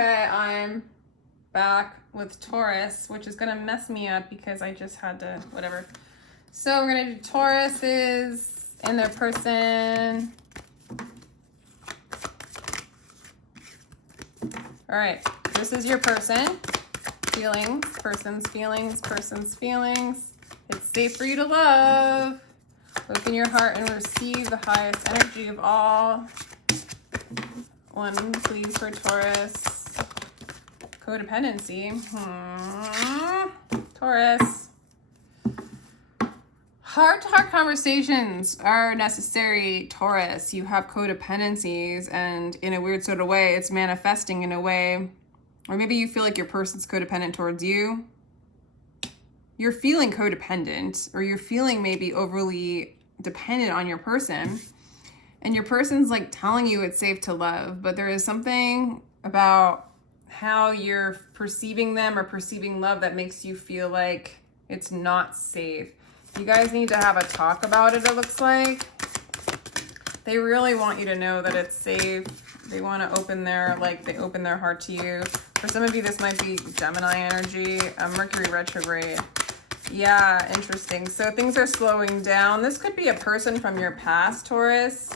Okay, I'm back with Taurus, which is gonna mess me up because I just had to, whatever. So we're gonna do Tauruses and their person. All right, this is your person. Feelings, person's feelings, person's feelings. It's safe for you to love. Open your heart and receive the highest energy of all. One, please, for Taurus. Codependency. Taurus. Heart-to-heart conversations are necessary, Taurus. You have codependencies, and in a weird sort of way, it's manifesting in a way, or maybe you feel like your person's codependent towards you. You're feeling codependent, or you're feeling maybe overly dependent on your person, and your person's like telling you it's safe to love, but there is something about how you're perceiving them or perceiving love that makes you feel like it's not safe. You guys need to have a talk about it, it looks like. They really want you to know that it's safe. They want to open their, they open their heart to you. For some of you, this might be Gemini energy, Mercury retrograde. Yeah, interesting. So things are slowing down. This could be a person from your past, Taurus,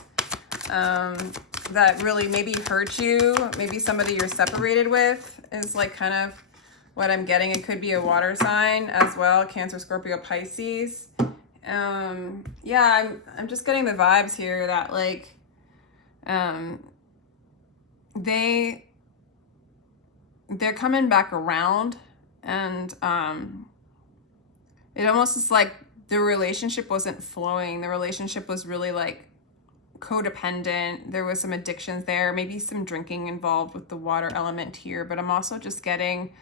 that really maybe hurt you. Maybe somebody you're separated with is like kind of what I'm getting. It could be a water sign as well, Cancer, Scorpio, Pisces. Yeah, I'm just getting the vibes here that like they're coming back around, and it almost is like the relationship wasn't flowing. The relationship was really like codependent. There was some addictions there, maybe some drinking involved with the water element here, but I'm also just getting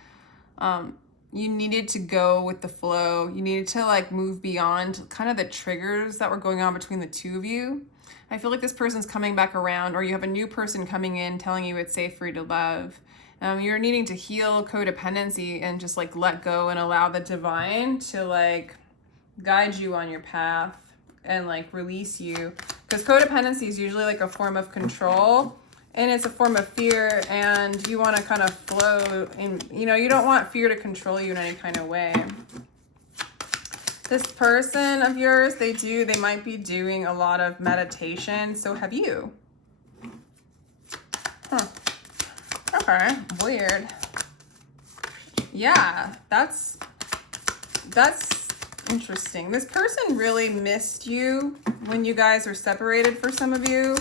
you needed to go with the flow. You needed to like move beyond kind of the triggers that were going on between the two of you. I feel like this person's coming back around, or you have a new person coming in telling you it's safe for you to love. You're needing to heal codependency and just like let go and allow the divine to like guide you on your path and like release you. Because codependency is usually like a form of control, and it's a form of fear, and you want to kind of flow in, you know, you don't want fear to control you in any kind of way. This person of yours, they might be doing a lot of meditation. So have you? Huh. Okay, weird. Yeah, that's interesting. This person really missed you when you guys are separated, for some of you.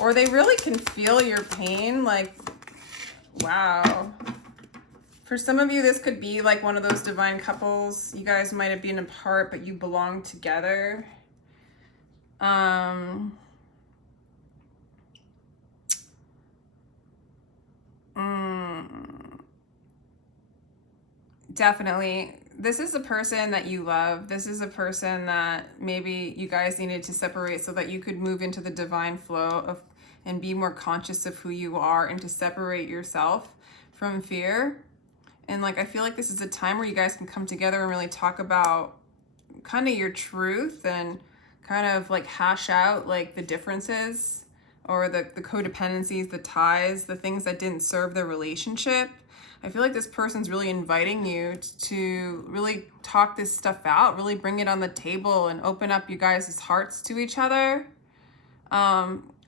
Or they really can feel your pain, like, wow. For some of you, this could be like one of those divine couples. You guys might have been apart, but you belong together. Definitely. This is a person that you love. This is a person that maybe you guys needed to separate so that you could move into the divine flow of and be more conscious of who you are, and to separate yourself from fear. And like, I feel like this is a time where you guys can come together and really talk about kind of your truth and kind of like hash out like the differences or the codependencies, the ties, the things that didn't serve the relationship. I feel like this person's really inviting you to really talk this stuff out, really bring it on the table and open up you guys' hearts to each other.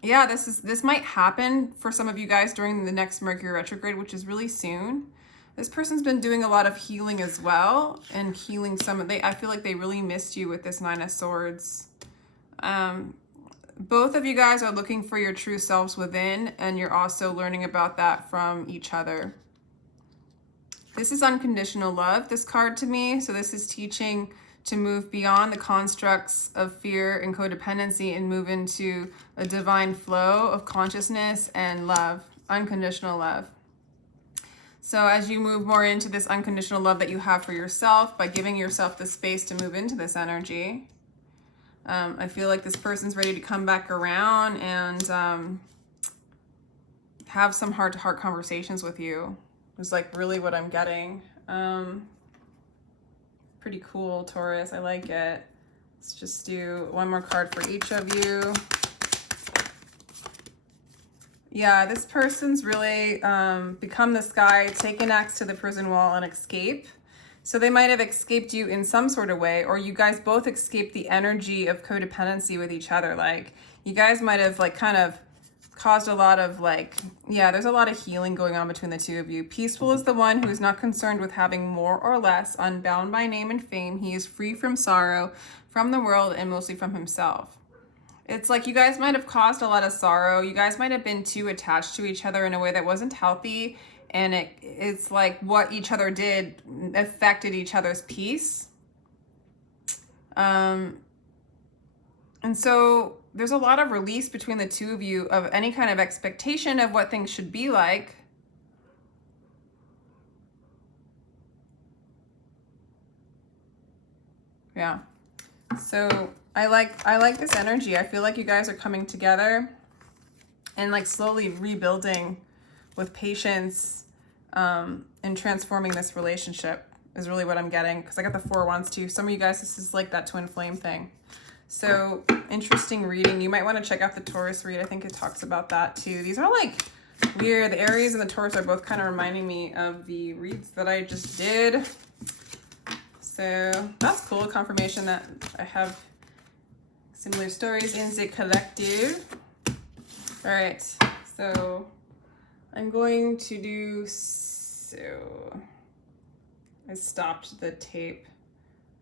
Yeah, this might happen for some of you guys during the next Mercury retrograde, which is really soon. This person's been doing a lot of healing as well, and healing I feel like they really missed you with this Nine of Swords. Both of you guys are looking for your true selves within, and you're also learning about that from each other. This is unconditional love, this card to me. So this is teaching to move beyond the constructs of fear and codependency and move into a divine flow of consciousness and love, unconditional love. So as you move more into this unconditional love that you have for yourself, by giving yourself the space to move into this energy, I feel like this person's ready to come back around and have some heart-to-heart conversations with you. Is like really what I'm getting. Pretty cool, Taurus. I like it. Let's just do one more card for each of you. Yeah, this person's really become this guy, take an axe to the prison wall and escape. So they might have escaped you in some sort of way, or you guys both escaped the energy of codependency with each other. Like, you guys might have like kind of caused a lot of like, yeah, there's a lot of healing going on between the two of you. Peaceful is the one who is not concerned with having more or less, unbound by name and fame. He is free from sorrow, from the world, and mostly from himself. It's like you guys might have caused a lot of sorrow. You guys might have been too attached to each other in a way that wasn't healthy. And it's like what each other did affected each other's peace. And so there's a lot of release between the two of you of any kind of expectation of what things should be like. Yeah. So I like this energy. I feel like you guys are coming together and like slowly rebuilding with patience and transforming this relationship is really what I'm getting, because I got the 4 wands too. Some of you guys, this is like that twin flame thing. So interesting reading. You might want to check out the Taurus read. I think it talks about that too. These are like weird. The Aries and the Taurus are both kind of reminding me of the reads that I just did. So that's cool. Confirmation that I have similar stories in the collective. All right. So I'm going to do, so I stopped the tape.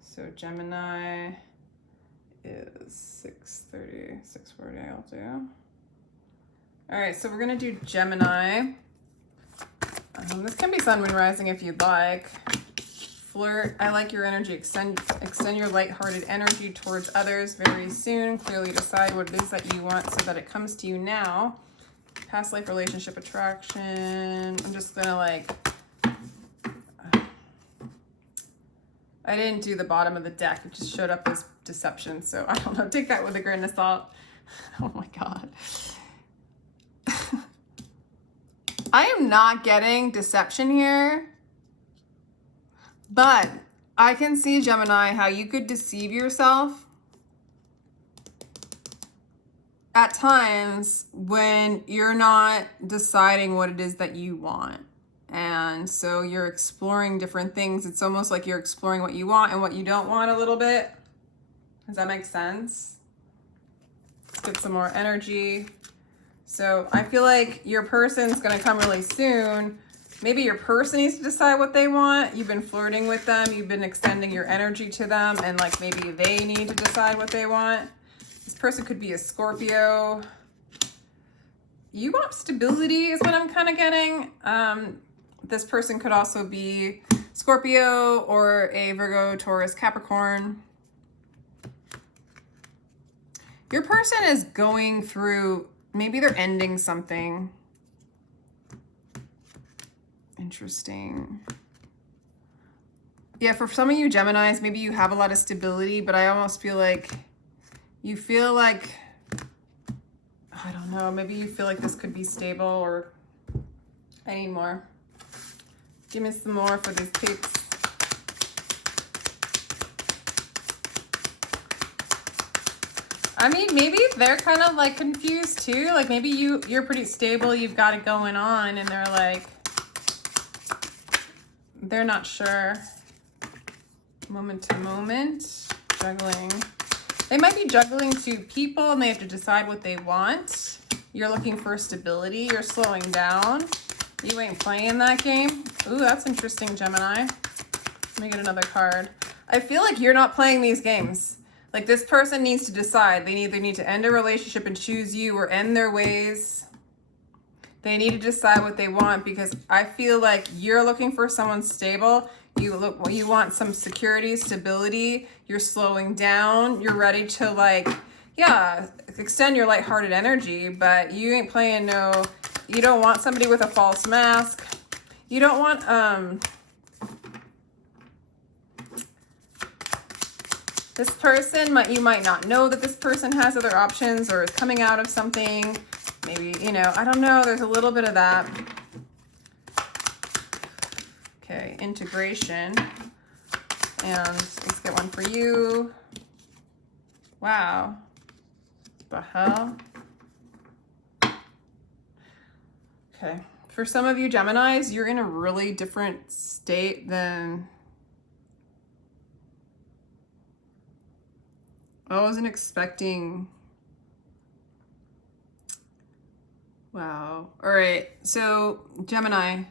So Gemini is 6:30, 6:40 I'll do. All right, so we're gonna do Gemini. This can be Sun, Moon, Rising if you'd like. Flirt, I like your energy. Extend your lighthearted energy towards others very soon. Clearly decide what it is that you want so that it comes to you now. Past life relationship attraction. I'm just gonna like, I didn't do the bottom of the deck. It just showed up as deception. So I don't know, take that with a grain of salt. Oh my God. I am not getting deception here, but I can see, Gemini, how you could deceive yourself at times when you're not deciding what it is that you want. And so you're exploring different things. It's almost like you're exploring what you want and what you don't want a little bit. Does that make sense? Let's get some more energy. So I feel like your person's gonna come really soon. Maybe your person needs to decide what they want. You've been flirting with them. You've been extending your energy to them, and like maybe they need to decide what they want. This person could be a Scorpio. You want stability is what I'm kind of getting. This person could also be Scorpio or a Virgo, Taurus, Capricorn. Your person is going through, maybe they're ending something. Interesting. Yeah, for some of you Geminis, maybe you have a lot of stability, but I almost feel like you feel like, I don't know, maybe you feel like this could be stable, or I need more. Give me some more for these peeps. I mean, maybe they're kind of like confused too. Like maybe you're pretty stable, you've got it going on, and they're like, they're not sure. Moment to moment, juggling. They might be juggling 2 people and they have to decide what they want. You're looking for stability, you're slowing down. You ain't playing that game. Ooh, that's interesting, Gemini. Let me get another card. I feel like you're not playing these games. Like this person needs to decide. They either need to end a relationship and choose you, or end their ways. They need to decide what they want, because I feel like you're looking for someone stable. You want some security, stability. You're slowing down. You're ready to like, yeah, extend your lighthearted energy, but you ain't playing no, you don't want somebody with a false mask. You don't want, this person, you might not know that this person has other options or is coming out of something. Maybe, you know, I don't know. There's a little bit of that. Okay, integration. And let's get one for you. Wow. What the hell? Okay. For some of you Geminis, you're in a really different state than I wasn't expecting. Wow. All right. So Gemini,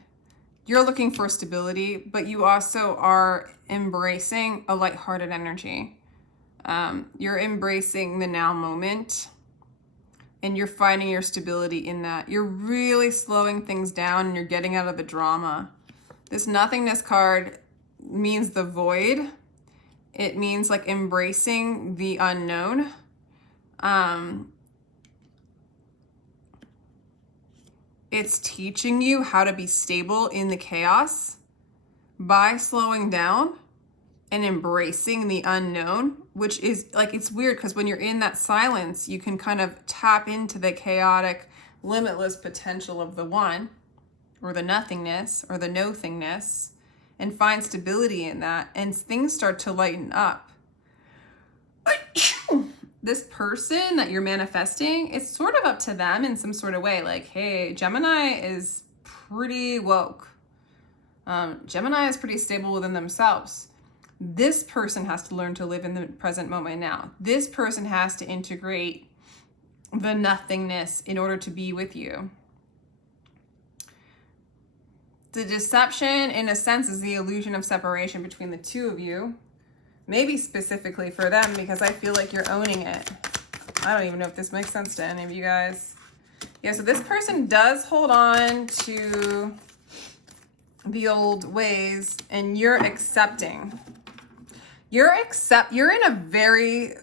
you're looking for stability, but you also are embracing a lighthearted energy. You're embracing the now moment, and you're finding your stability in that. You're really slowing things down and you're getting out of the drama. This nothingness card means the void. It means like embracing the unknown. It's teaching you how to be stable in the chaos by slowing down and embracing the unknown, which is like, it's weird because when you're in that silence, you can kind of tap into the chaotic, limitless potential of the one, or the nothingness, or the no-thingness, and find stability in that, and things start to lighten up. This person that you're manifesting, it's sort of up to them in some sort of way. Like, hey, Gemini is pretty woke. Gemini is pretty stable within themselves. This person has to learn to live in the present moment now. This person has to integrate the nothingness in order to be with you. The deception, in a sense, is the illusion of separation between the two of you. Maybe specifically for them, because I feel like you're owning it. I don't even know if this makes sense to any of you guys. Yeah, so this person does hold on to the old ways, and you're accepting. You're in a very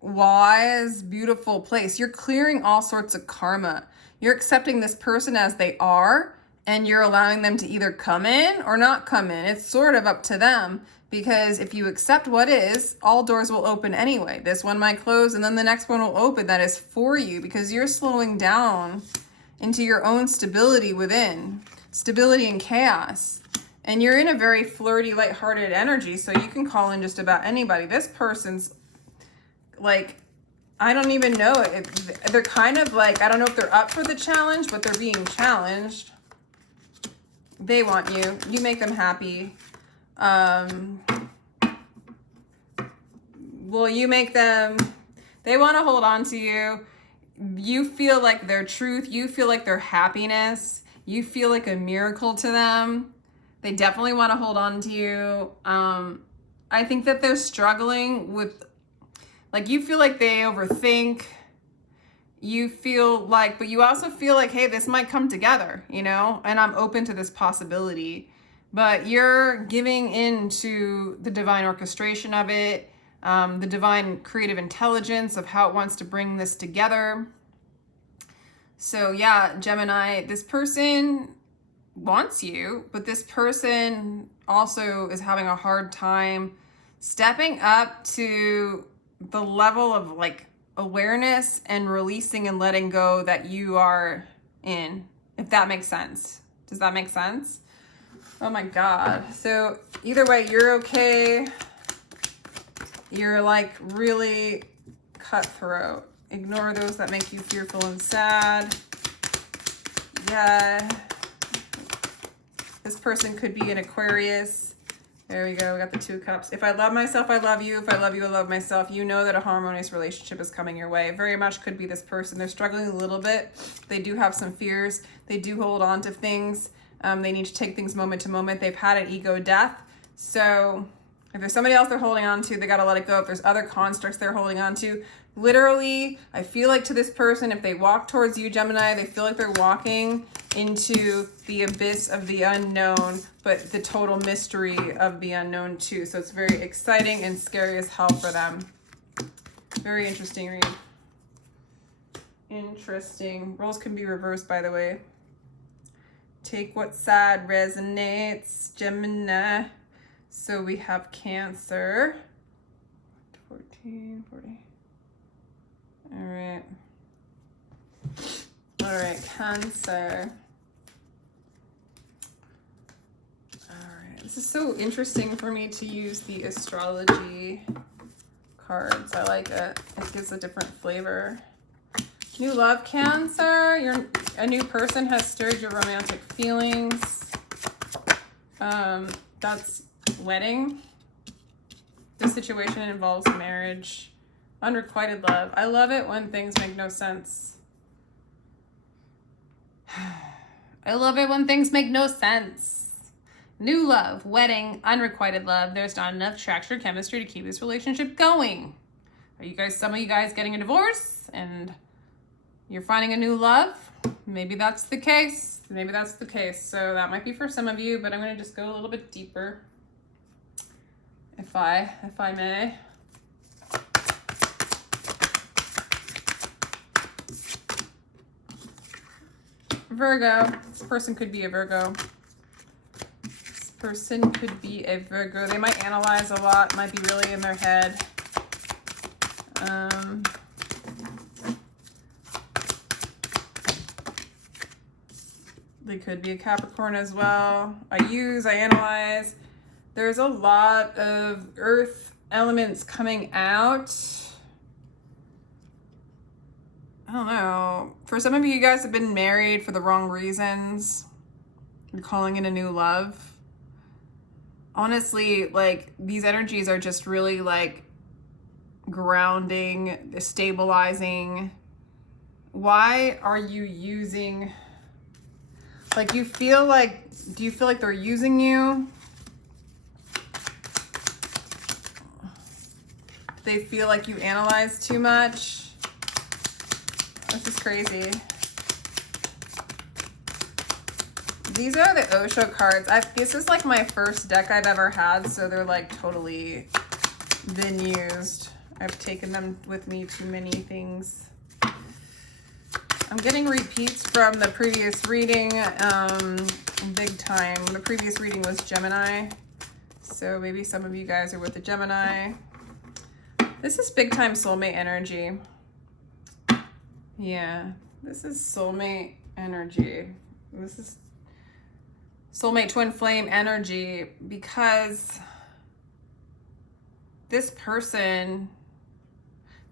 wise, beautiful place. You're clearing all sorts of karma. You're accepting this person as they are, and you're allowing them to either come in or not come in. It's sort of up to them, because if you accept what is, all doors will open anyway. This one might close and then the next one will open. That is for you, because you're slowing down into your own stability within, stability and chaos. And you're in a very flirty, lighthearted energy, so you can call in just about anybody. This person's like, I don't even know. They're kind of like, I don't know if they're up for the challenge, but they're being challenged. They want you. You make them happy. Well, you make them, they want to hold on to you. You feel like their truth. You feel like their happiness. You feel like a miracle to them. They definitely want to hold on to you. I think that they're struggling with, like, you feel like they overthink. You feel like, but you also feel like, hey, this might come together, you know, and I'm open to this possibility. But you're giving into the divine orchestration of it, the divine creative intelligence of how it wants to bring this together. So yeah, Gemini, this person wants you, but this person also is having a hard time stepping up to the level of like awareness and releasing and letting go that you are in, if that makes sense. Does that make sense? Oh my God. So either way, you're okay. You're like really cutthroat. Ignore those that make you fearful and sad. Yeah. This person could be an Aquarius. There we go. We got the 2 cups. If I love myself, I love you. If I love you, I love myself. You know that a harmonious relationship is coming your way. Very much could be this person. They're struggling a little bit. They do have some fears. They do hold on to things. They need to take things moment to moment. They've had an ego death. So if there's somebody else they're holding on to, they got to let it go. If there's other constructs they're holding on to, literally, I feel like to this person, if they walk towards you, Gemini, they feel like they're walking into the abyss of the unknown, but the total mystery of the unknown too. So it's very exciting and scary as hell for them. Very interesting read. Interesting. Roles can be reversed, by the way. Take what side resonates, Gemini. So we have Cancer. 14, 40. All right. All right, Cancer. All right. This is so interesting for me to use the astrology cards. I like it. It gives a different flavor. New love, Cancer. A new person has stirred your romantic feelings. That's wedding. This situation involves marriage. Unrequited love. I love it when things make no sense. I love it when things make no sense. New love, wedding, unrequited love. There's not enough traction or chemistry to keep this relationship going. Are you guys, some of you guys getting a divorce and you're finding a new love? Maybe that's the case. Maybe that's the case. So that might be for some of you, but I'm going to just go a little bit deeper. If I may. Virgo. This person could be a Virgo. This person could be a Virgo. They might analyze a lot, might be really in their head. They could be a Capricorn as well. I analyze. There's a lot of earth elements coming out. I don't know. For some of you, you guys have been married for the wrong reasons. You're calling in a new love. Honestly, like, these energies are just really like grounding, stabilizing. Why are you using, like, do you feel like they're using you? They feel like you analyze too much. This is crazy. These are the Osho cards. This is like my first deck I've ever had, so they're like totally been used. I've taken them with me to many things. I'm getting repeats from the previous reading, big time. The previous reading was Gemini, so maybe some of you guys are with the Gemini. This is big time soulmate energy. Yeah, this is soulmate energy. This is soulmate twin flame energy, because this person,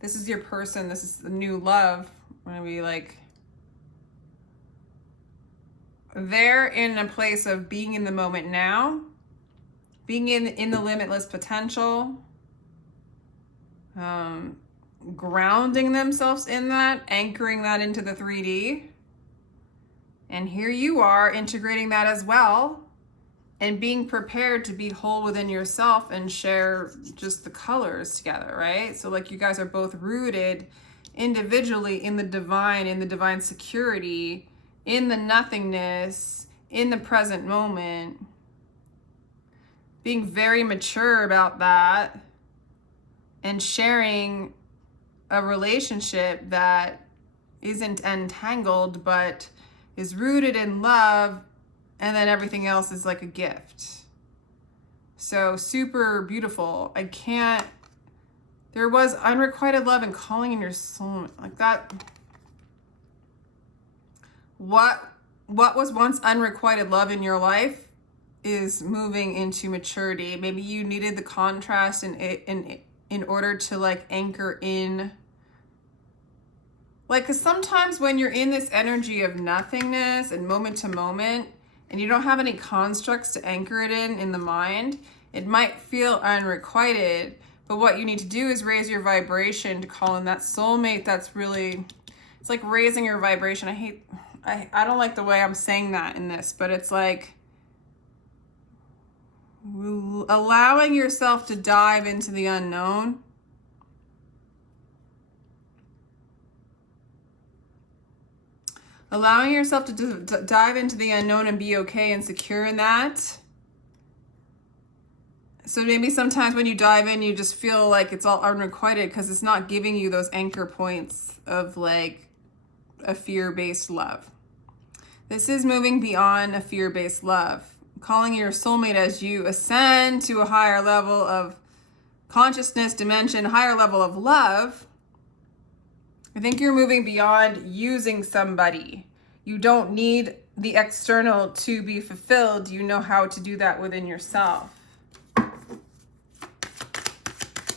this is your person, this is the new love. I'm gonna be like, they're in a place of being in the moment now, being in the limitless potential, grounding themselves in that, anchoring that into the 3D. And here you are integrating that as well and being prepared to be whole within yourself and share just the colors together, right? So like you guys are both rooted individually in the divine security, in the nothingness, in the present moment, being very mature about that and sharing a relationship that isn't entangled but is rooted in love, and then everything else is like a gift. So super beautiful. There was unrequited love and calling in your soul, like that. What was once unrequited love in your life is moving into maturity. Maybe you needed the contrast in order to like anchor in. Like, because sometimes when you're in this energy of nothingness and moment to moment, and you don't have any constructs to anchor it in the mind, it might feel unrequited. But what you need to do is raise your vibration to call in that soulmate. That's really, it's like raising your vibration. I don't like the way I'm saying that in this, but it's like allowing yourself to dive into the unknown. Allowing yourself to dive into the unknown and be okay and secure in that. So maybe sometimes when you dive in, you just feel like it's all unrequited because it's not giving you those anchor points of like a fear-based love. This is moving beyond a fear-based love. Calling your soulmate as you ascend to a higher level of consciousness, dimension, higher level of love. I think you're moving beyond using somebody. You don't need the external to be fulfilled. You know how to do that within yourself.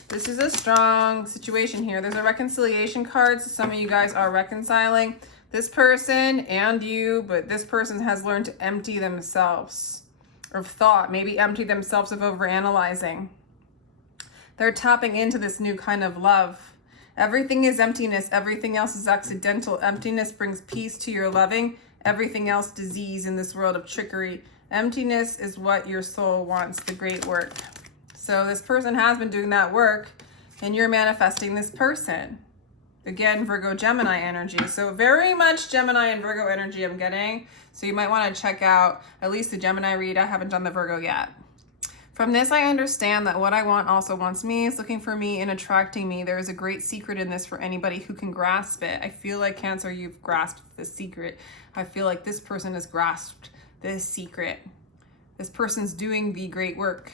This is a strong situation here. There's a reconciliation card, so some of you guys are reconciling. This person and you, but this person has learned to empty themselves of thought, maybe empty themselves of overanalyzing. They're tapping into this new kind of love. Everything is emptiness. Everything else is accidental. Emptiness brings peace to your loving. Everything else disease in this world of trickery. Emptiness is what your soul wants, the great work. So this person has been doing that work, and you're manifesting this person. Again, Virgo, Gemini energy. So very much Gemini and Virgo energy I'm getting. So you might want to check out at least the Gemini read. I haven't done the Virgo yet. From this, I understand that what I want also wants me, is looking for me and attracting me. There is a great secret in this for anybody who can grasp it. I feel like, Cancer, you've grasped this secret. I feel like this person has grasped this secret. This person's doing the great work,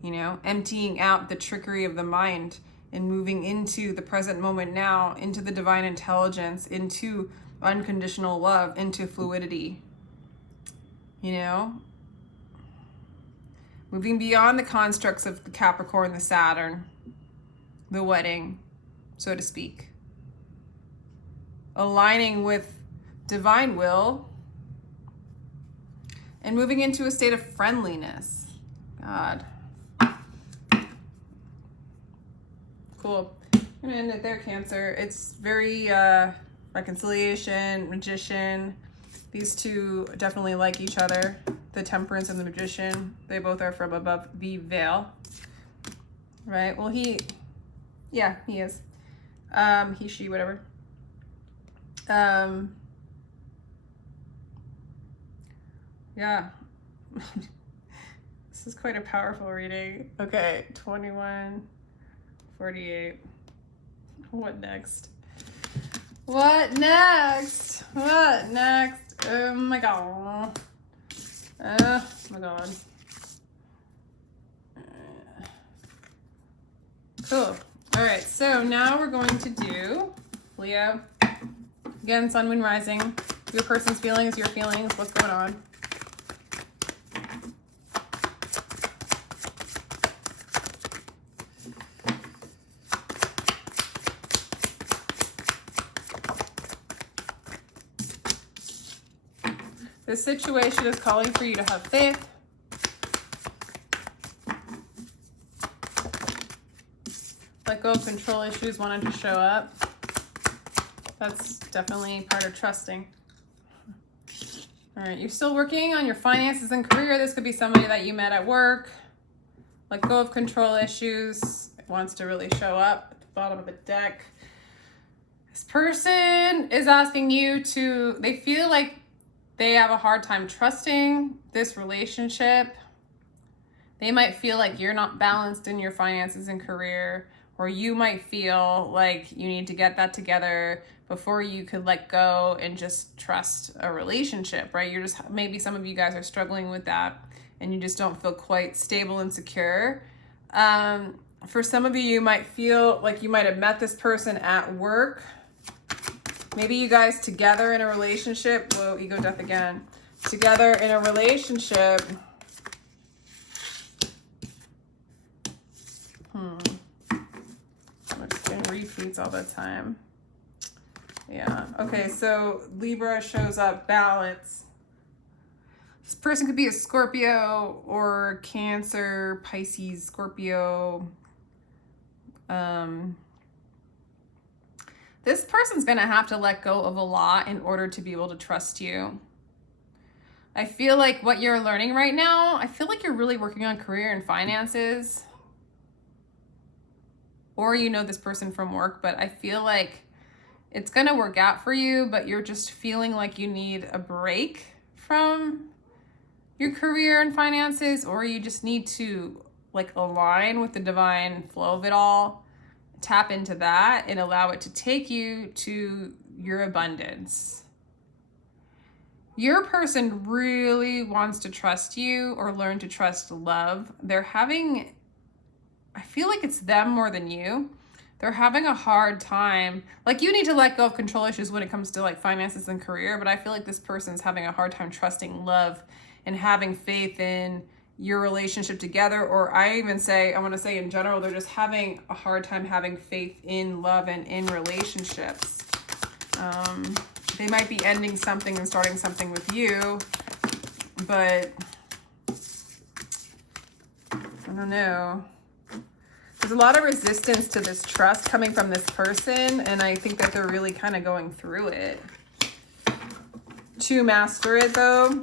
you know, emptying out the trickery of the mind and moving into the present moment now, into the divine intelligence, into unconditional love, into fluidity, you know? Moving beyond the constructs of the Capricorn, the Saturn, the wedding, so to speak. Aligning with divine will and moving into a state of friendliness. God. Cool. I'm gonna end it there, Cancer. It's very reconciliation, magician. These two definitely like each other. The Temperance and the Magician. They both are from above the veil. Right? Well, yeah, he is. He, she, whatever. Yeah. This is quite a powerful reading. Okay, 21. 48. What next? What next? What next? Oh my god. Oh my god. Cool. Alright, so now we're going to do Leo. Again, Sun, Moon, Rising. Your person's feelings, your feelings, what's going on? This situation is calling for you to have faith. Let go of control issues wanted to show up. That's definitely part of trusting. All right, you're still working on your finances and career. This could be somebody that you met at work. Let go of control issues. It wants to really show up at the bottom of the deck. This person is asking you to, they feel like they have a hard time trusting this relationship. They might feel like you're not balanced in your finances and career, or you might feel like you need to get that together before you could let go and just trust a relationship, right? You're just, maybe some of you guys are struggling with that and you just don't feel quite stable and secure. For some of you, you might feel like you might have met this person at work. Maybe you guys together in a relationship. Whoa, ego death again. Together in a relationship. I'm just getting repeats all the time. Yeah. Okay, so Libra shows up, balance. This person could be a Scorpio or Cancer, Pisces, Scorpio. This person's going to have to let go of a lot in order to be able to trust you. I feel like what you're learning right now, I feel like you're really working on career and finances. Or you know this person from work, but I feel like it's going to work out for you, but you're just feeling like you need a break from your career and finances, or you just need to like align with the divine flow of it all. Tap into that and allow it to take you to your abundance. Your person really wants to trust you or learn to trust love. They're having, I feel like it's them more than you. They're having a hard time. Like, you need to let go of control issues when it comes to like finances and career, but I feel like this person's having a hard time trusting love and having faith in your relationship together. Or I want to say in general, they're just having a hard time having faith in love and in relationships. They might be ending something and starting something with you, but I don't know. There's a lot of resistance to this trust coming from this person, and I think that they're really kind of going through it. To master it, though,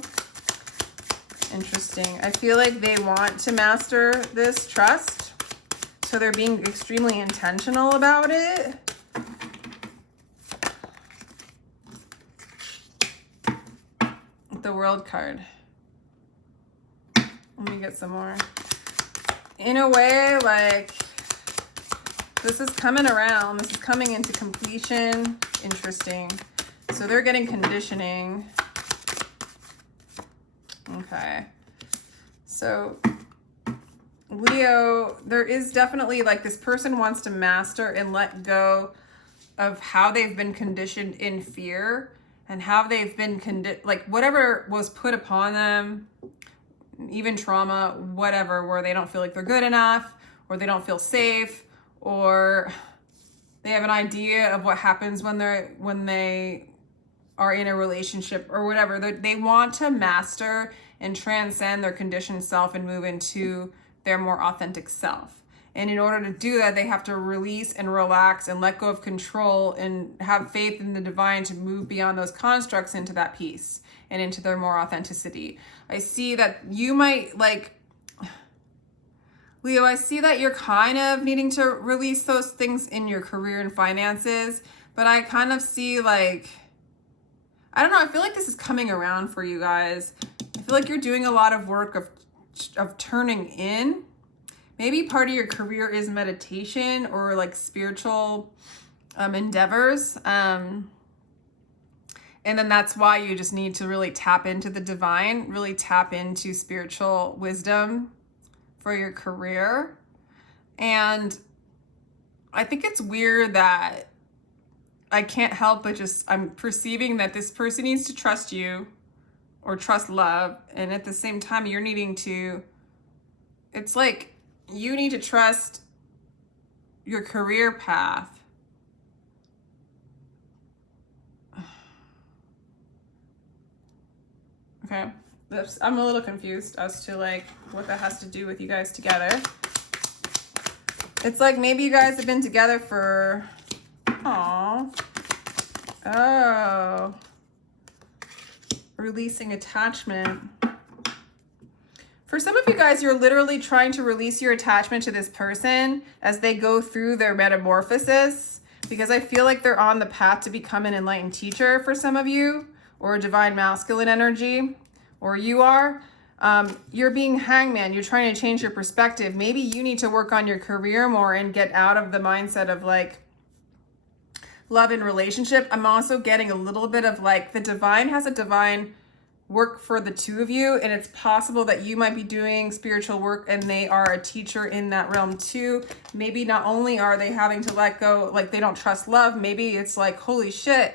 interesting. I feel like they want to master this trust, so they're being extremely intentional about it. The World card. Let me get some more. In a way, like, this is coming around. This is coming into completion. Interesting. So they're getting conditioning. Okay. So Leo, there is definitely, like, this person wants to master and let go of how they've been conditioned in fear and how they've been like whatever was put upon them, even trauma, whatever, where they don't feel like they're good enough, or they don't feel safe, or they have an idea of what happens when they are in a relationship or whatever. They want to master and transcend their conditioned self and move into their more authentic self. And in order to do that, they have to release and relax and let go of control and have faith in the divine to move beyond those constructs into that peace and into their more authenticity. I see that you might, like, Leo, I see that you're kind of needing to release those things in your career and finances, but I kind of see, like, I don't know, I feel like this is coming around for you guys. I feel like you're doing a lot of work of turning in. Maybe part of your career is meditation or like spiritual endeavors. And then that's why you just need to really tap into the divine, really tap into spiritual wisdom for your career. And I think it's weird that I can't help but I'm perceiving that this person needs to trust you or trust love. And at the same time, you're needing to, it's like, you need to trust your career path. Okay, I'm a little confused as to, like, what that has to do with you guys together. It's like maybe you guys have been together for, oh, releasing attachment. For some of you guys, you're literally trying to release your attachment to this person as they go through their metamorphosis, because I feel like they're on the path to become an enlightened teacher for some of you, or a divine masculine energy, or you are. You're being hangman. You're trying to change your perspective. Maybe you need to work on your career more and get out of the mindset of, like, love and relationship. I'm also getting a little bit of, like, the divine has a divine work for the two of you, and it's possible that you might be doing spiritual work and they are a teacher in that realm too. Maybe not only are they having to let go, like, they don't trust love, maybe it's like, holy shit,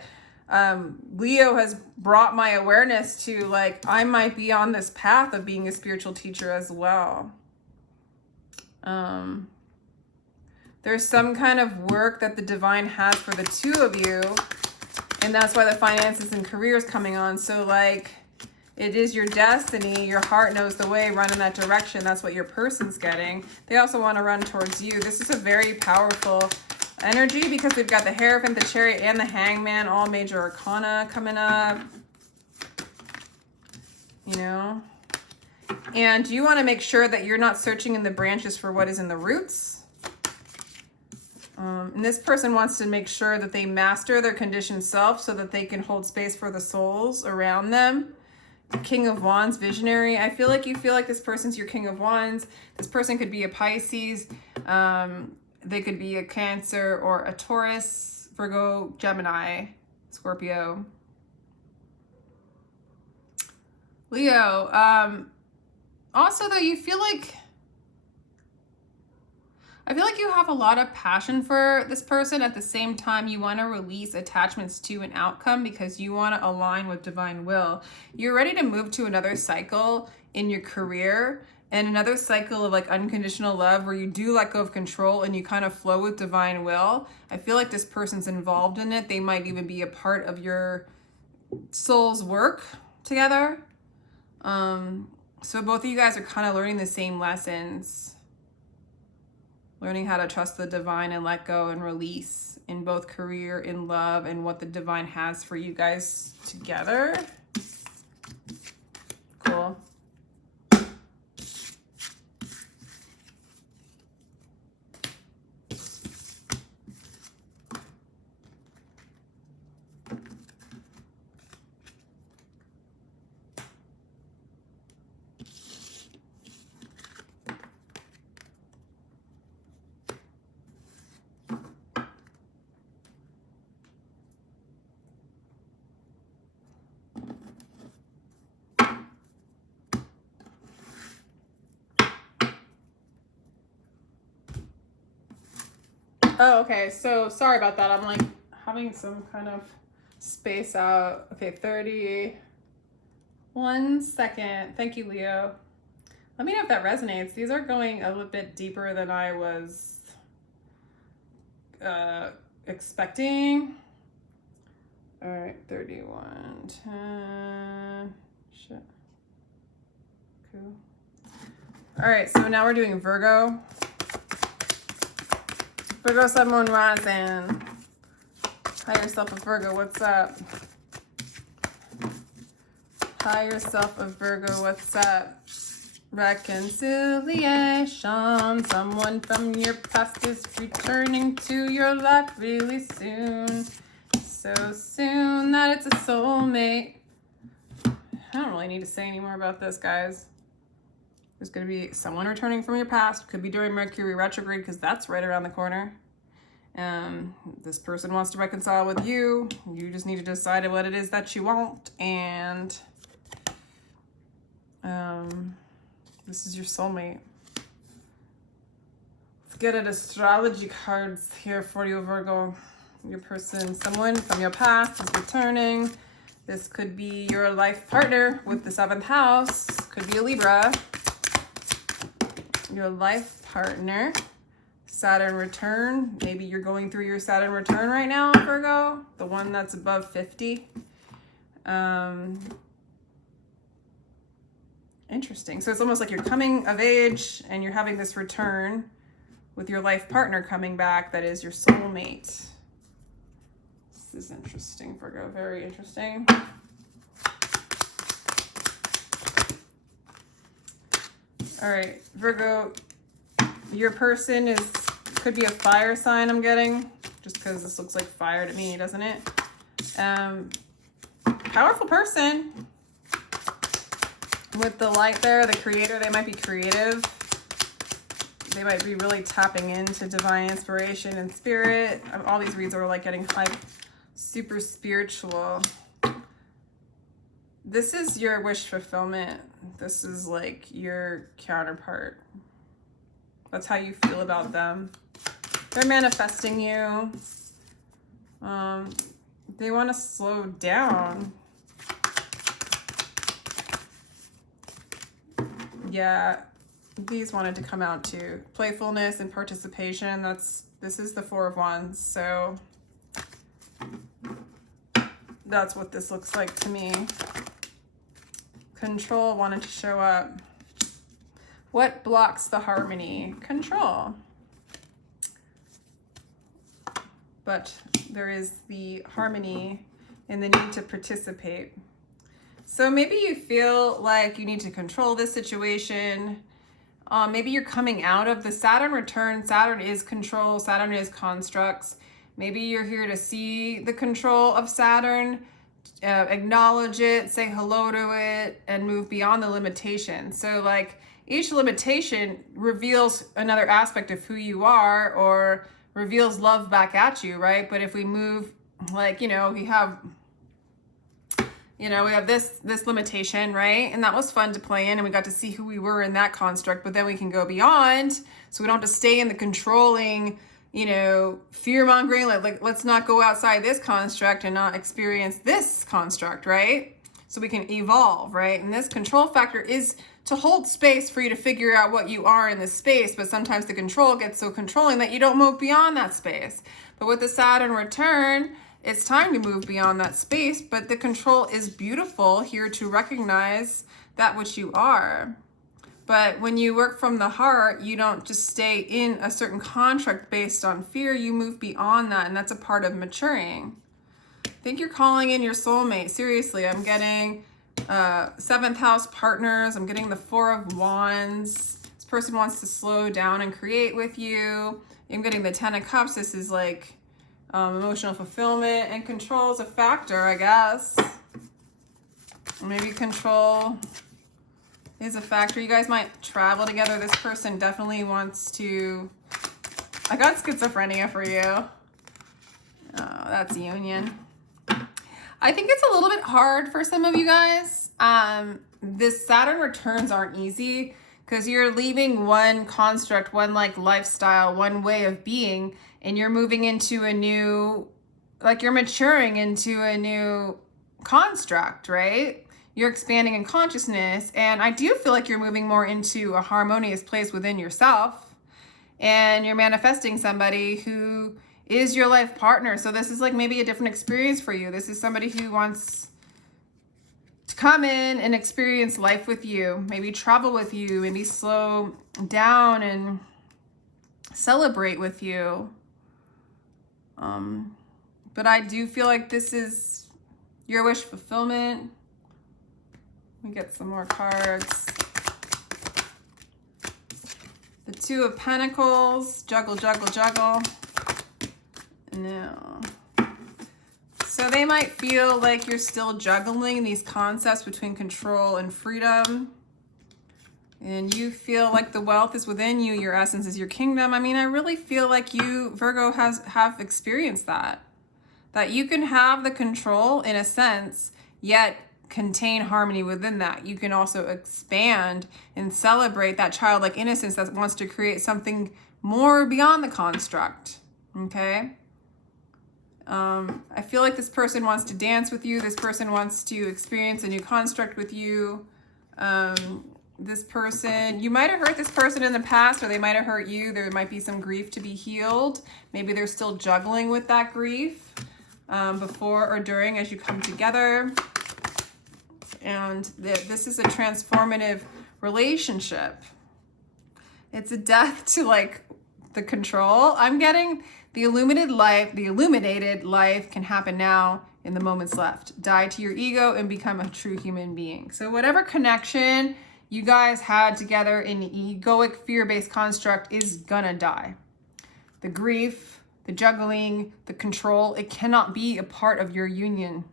Leo has brought my awareness to, like, I might be on this path of being a spiritual teacher as well. There's some kind of work that the divine has for the two of you, and that's why the finances and career is coming on. So, like, it is your destiny. Your heart knows the way. Run in that direction. That's what your person's getting. They also want to run towards you. This is a very powerful energy because we've got the Hierophant, the Chariot, and the Hangman, all major arcana coming up. You know? And you want to make sure that you're not searching in the branches for what is in the roots. And this person wants to make sure that they master their conditioned self so that they can hold space for the souls around them. King of Wands, visionary. I feel like you feel like this person's your King of Wands. This person could be a Pisces. They could be a Cancer or a Taurus, Virgo, Gemini, Scorpio. Leo. Also, though, I feel like you have a lot of passion for this person. At the same time, you want to release attachments to an outcome because you want to align with divine will. You're ready to move to another cycle in your career, and another cycle of like unconditional love where you do let go of control and you kind of flow with divine will. I feel like this person's involved in it. They might even be a part of your soul's work together. So both of you guys are kind of learning the same lessons, learning how to trust the divine and let go and release in both career, in love, and what the divine has for you guys together. Cool. Oh, okay. So sorry about that. I'm like having some kind of space out. Okay, 31 second. Thank you, Leo. Let me know if that resonates. These are going a little bit deeper than I was expecting. All right, 31, 10. Shit. Cool. All right, so now we're doing Virgo. Virgo, Sun, Moon, Rising. Higher self of Virgo, what's up? Higher self of Virgo, what's up? Reconciliation. Someone from your past is returning to your life really soon. So soon that it's a soulmate. I don't really need to say any more about this, guys. There's going to be someone returning from your past. Could be during Mercury retrograde because that's right around the corner. This person wants to reconcile with you. You just need to decide what it is that you want. And this is your soulmate. Let's get at astrology cards here for you, Virgo. Your person, someone from your past is returning. This could be your life partner with the 7th house. Could be a Libra. Your life partner. Saturn return. Maybe you're going through your Saturn return right now, Virgo. The one that's above 50. Interesting. So it's almost like you're coming of age and you're having this return with your life partner coming back that is your soulmate. This is interesting, Virgo. Very interesting. All right, Virgo, your person could be a fire sign, I'm getting, just because this looks like fire to me, doesn't it? Powerful person. With the light there, the creator, they might be creative. They might be really tapping into divine inspiration and spirit. All these reads are like getting hype, super spiritual. This is your wish fulfillment. This is like your counterpart. That's how you feel about them. They're manifesting you. They want to slow down. Yeah, these wanted to come out too. Playfulness and participation. This is the 4 of Wands. So that's what this looks like to me. Control wanted to show up. What blocks the harmony? Control. But there is the harmony and the need to participate. So maybe you feel like you need to control this situation. Maybe you're coming out of the Saturn return. Saturn is control. Saturn is constructs. Maybe you're here to see the control of Saturn, acknowledge it, say hello to it, and move beyond the limitation. So like each limitation reveals another aspect of who you are or reveals love back at you, right? But if we move, like, we have this limitation, right? And that was fun to play in, and we got to see who we were in that construct, but then we can go beyond, so we don't have to stay in the controlling, fear-mongering, like let's not go outside this construct and not experience this construct, right? so we can evolve, right? And this control factor is to hold space for you to figure out what you are in this space, but sometimes the control gets so controlling that you don't move beyond that space. But with the Saturn return, it's time to move beyond that space, but the control is beautiful here to recognize that which you are. But when you work from the heart, you don't just stay in a certain contract based on fear. You move beyond that, and that's a part of maturing. I think you're calling in your soulmate. Seriously, I'm getting 7th house partners. I'm getting the 4 of Wands. This person wants to slow down and create with you. I'm getting the 10 of Cups. This is like emotional fulfillment, and control is a factor, I guess. Maybe control is a factor. You guys might travel together. This person definitely wants to... I got schizophrenia for you. Oh, that's union. I think it's a little bit hard for some of you guys. This Saturn returns aren't easy because you're leaving one construct, one like lifestyle, one way of being, and you're moving into a new, like you're maturing into a new construct, right? You're expanding in consciousness, and I do feel like you're moving more into a harmonious place within yourself, and you're manifesting somebody who is your life partner. So this is like maybe a different experience for you. This is somebody who wants to come in and experience life with you, maybe travel with you, maybe slow down and celebrate with you. But I do feel like this is your wish fulfillment. Let me get some more cards. The 2 of Pentacles, juggle, juggle, juggle. No. So they might feel like you're still juggling these concepts between control and freedom. And you feel like the wealth is within you, your essence is your kingdom. I mean, I really feel like you, Virgo, have experienced that. That you can have the control in a sense, yet contain harmony within that. You can also expand and celebrate that childlike innocence that wants to create something more beyond the construct. Okay? I feel like this person wants to dance with you. This person wants to experience a new construct with you. This person, you might have hurt this person in the past, or they might have hurt you. There might be some grief to be healed. Maybe they're still juggling with that grief before or during as you come together. And this is a transformative relationship. It's a death to like the control. I'm getting the illuminated life can happen now in the moments left. Die to your ego and become a true human being. So whatever connection you guys had together in egoic fear-based construct is gonna die. The grief, the juggling, the control, it cannot be a part of your union.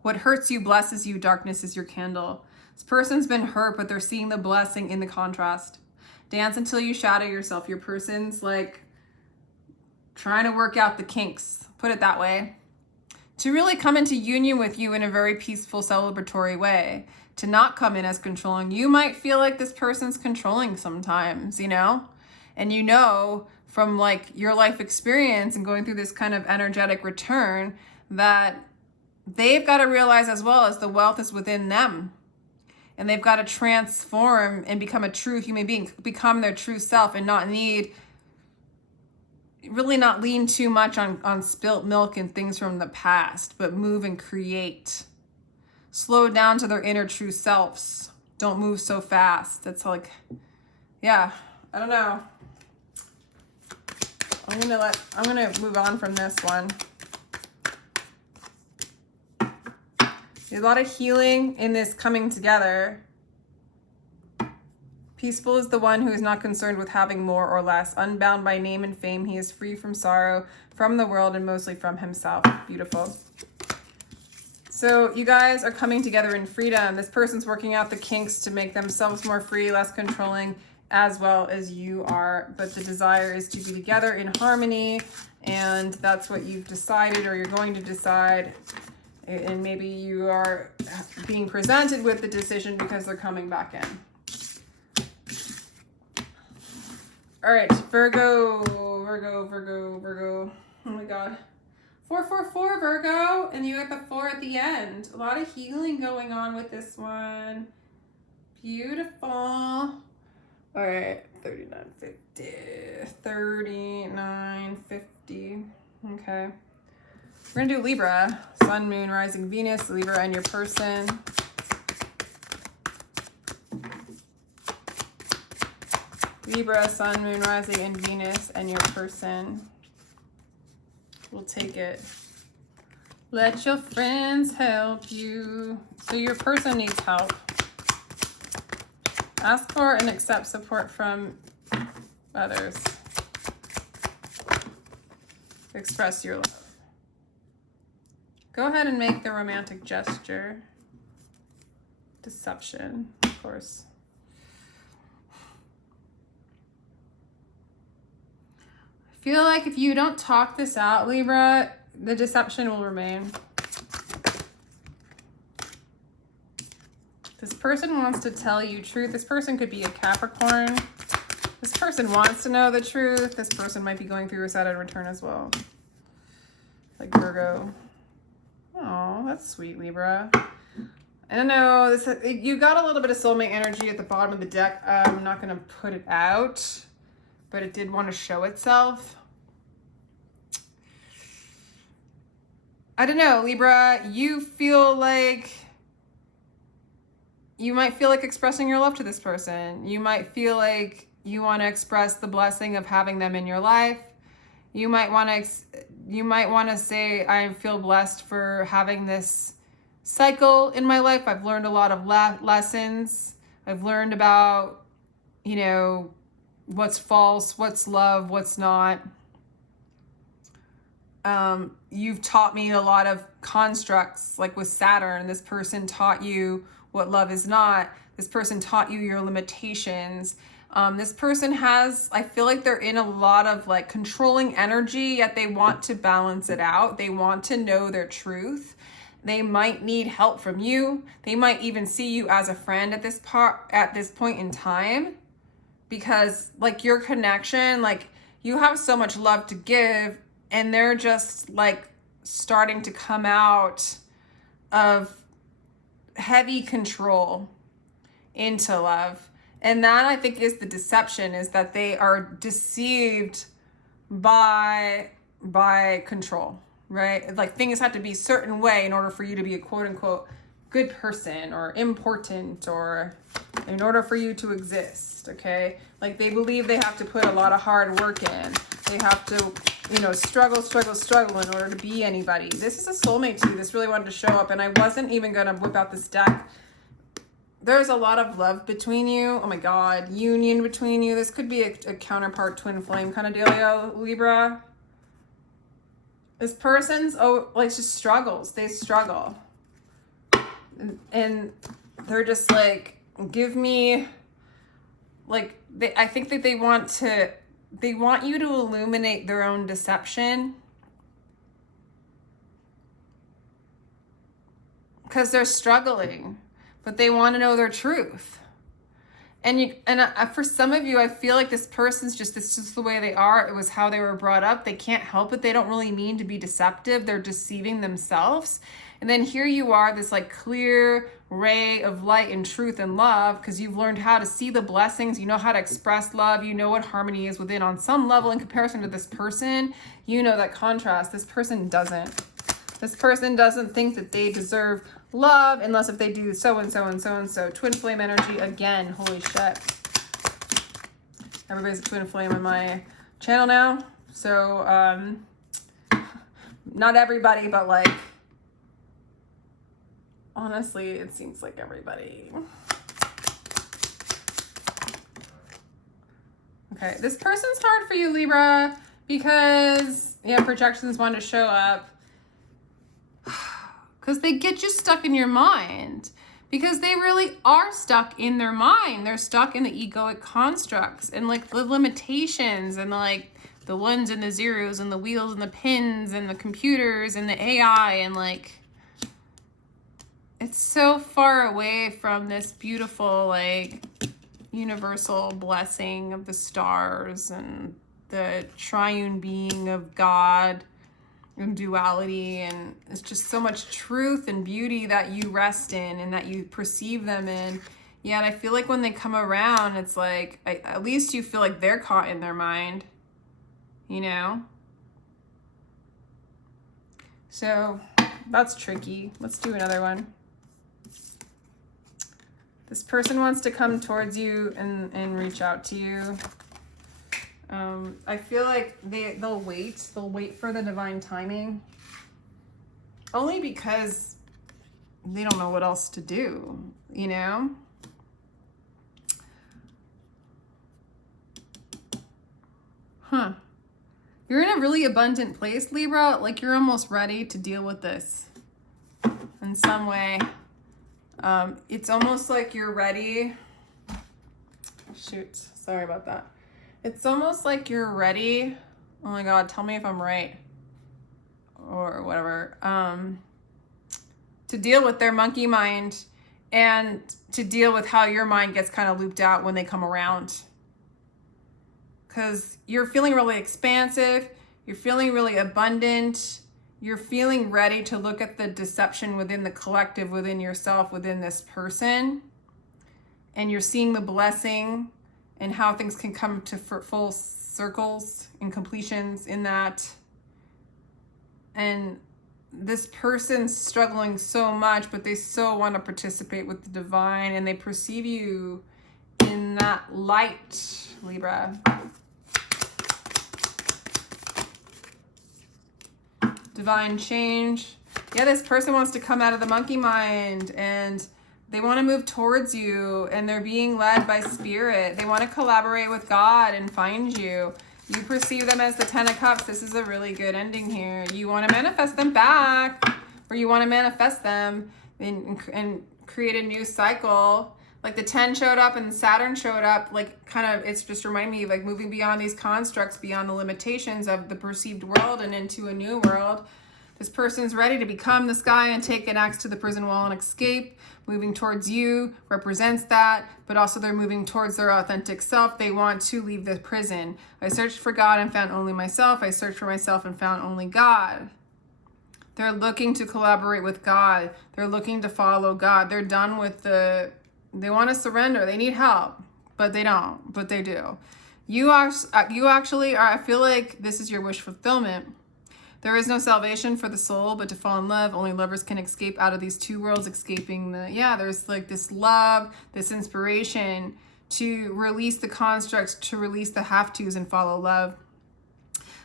What hurts you blesses you. Darkness is your candle. This person's been hurt, but they're seeing the blessing in the contrast. Dance until you shatter yourself. Your person's like trying to work out the kinks, put it that way. To really come into union with you in a very peaceful, celebratory way. To not come in as controlling. You might feel like this person's controlling sometimes, you know? And you know from like your life experience and going through this kind of energetic return that they've got to realize as well as the wealth is within them. And they've got to transform and become a true human being, become their true self, and not lean too much on spilt milk and things from the past, but move and create. Slow down to their inner true selves. Don't move so fast. That's like, yeah, I don't know. I'm gonna move on from this one. There's a lot of healing in this coming together. Peaceful is the one who is not concerned with having more or less. Unbound by name and fame, he is free from sorrow, from the world, and mostly from himself. Beautiful. So you guys are coming together in freedom. This person's working out the kinks to make themselves more free, less controlling, as well as you are. But the desire is to be together in harmony, and that's what you've decided, or you're going to decide. And maybe you are being presented with the decision because they're coming back in. All right, Virgo. Oh my God. 444 Virgo, and you got the 4 at the end. A lot of healing going on with this one. Beautiful. All right, 39.50, 39.50. Okay. We're gonna do Libra, Sun, Moon, Rising, Venus, Libra, and your person. Libra, Sun, Moon, Rising, and Venus, and your person. We'll take it. Let your friends help you. So your person needs help. Ask for and accept support from others. Express your love. Go ahead and make the romantic gesture. Deception, of course. I feel like if you don't talk this out, Libra, the deception will remain. This person wants to tell you truth. This person could be a Capricorn. This person wants to know the truth. This person might be going through a Saturn return as well. Like Virgo. Oh, that's sweet, Libra. I don't know. You got a little bit of soulmate energy at the bottom of the deck. I'm not going to put it out, but it did want to show itself. I don't know, Libra. You might feel like expressing your love to this person. You might feel like you want to express the blessing of having them in your life. You might want to say, I feel blessed for having this cycle in my life. I've learned a lot of lessons. I've learned about, you know, what's false, what's love, what's not. You've taught me a lot of constructs, like with Saturn. This person taught you what love is not. This person taught you your limitations. This person I feel like they're in a lot of like controlling energy, yet they want to balance it out. They want to know their truth. They might need help from you. They might even see you as a friend at this point in time, because like your connection, like you have so much love to give, and they're just like starting to come out of heavy control into love. And that, I think, is the deception, is that they are deceived by control, right? Like things have to be a certain way in order for you to be a quote unquote good person or important, or in order for you to exist, okay? Like they believe they have to put a lot of hard work in. They have to, you know, struggle in order to be anybody. This is a soulmate to you. This really wanted to show up, and I wasn't even going to whip out this deck. There's a lot of love between you. Oh my God, union between you. This could be a counterpart twin flame kind of dealio, Libra. This person's, just struggles. They struggle. And they're just like, give me, like, I think that they want you to illuminate their own deception. Because they're struggling. But they want to know their truth. And for some of you, I feel like this person's this is just the way they are. It was how they were brought up. They can't help it. They don't really mean to be deceptive. They're deceiving themselves. And then here you are, this like clear ray of light and truth and love, because you've learned how to see the blessings. You know how to express love. You know what harmony is within on some level in comparison to this person. You know that contrast. This person doesn't. This person doesn't think that they deserve love unless if they do so and so and so and so. Twin flame energy again. Holy shit. Everybody's a twin flame on my channel now. So, not everybody, but like, honestly, it seems like everybody. Okay, this person's hard for you, Libra, because, yeah, projections want to show up. Because they get you stuck in your mind. Because they really are stuck in their mind. They're stuck in the egoic constructs and like the limitations and like the ones and the zeros and the wheels and the pins and the computers and the AI, and like it's so far away from this beautiful like universal blessing of the stars and the triune being of God. and duality, and it's just so much truth and beauty that you rest in and that you perceive them in. Yeah, and I feel like when they come around, it's like, at least you feel like they're caught in their mind, you know? So that's tricky. Let's do another one. This person wants to come towards you and reach out to you. I feel like they'll wait for the divine timing, only because they don't know what else to do, you know? Huh. You're in a really abundant place, Libra. Like, you're almost ready to deal with this in some way. It's almost like you're ready. Shoot, sorry about that. It's almost like you're ready. Oh my God, tell me if I'm right or whatever. To deal with their monkey mind and to deal with how your mind gets kind of looped out when they come around. Because you're feeling really expansive. You're feeling really abundant. You're feeling ready to look at the deception within the collective, within yourself, within this person. And you're seeing the blessing and how things can come to full circles and completions in that. And this person's struggling so much, but they so want to participate with the divine, and they perceive you in that light, Libra. Divine change. Yeah, this person wants to come out of the monkey mind, and they want to move towards you, and they're being led by spirit. They want to collaborate with God and find you. You perceive them as the 10 of Cups. This is a really good ending here. You want to manifest them back, or you want to manifest them and create a new cycle. Like the 10 showed up and Saturn showed up, like kind of, it's just reminding me of like moving beyond these constructs, beyond the limitations of the perceived world and into a new world. This person's ready to become the sky and take an axe to the prison wall and escape. Moving towards you represents that, but also they're moving towards their authentic self. They want to leave the prison. I searched for God and found only myself. I searched for myself and found only God. They're looking to collaborate with God. They're looking to follow God. They're done with they want to surrender. They need help, but they don't, but they do. You actually are, I feel like this is your wish fulfillment. There is no salvation for the soul, but to fall in love. Only lovers can escape out of these two worlds, escaping there's like this love, this inspiration to release the constructs, to release the have-tos and follow love.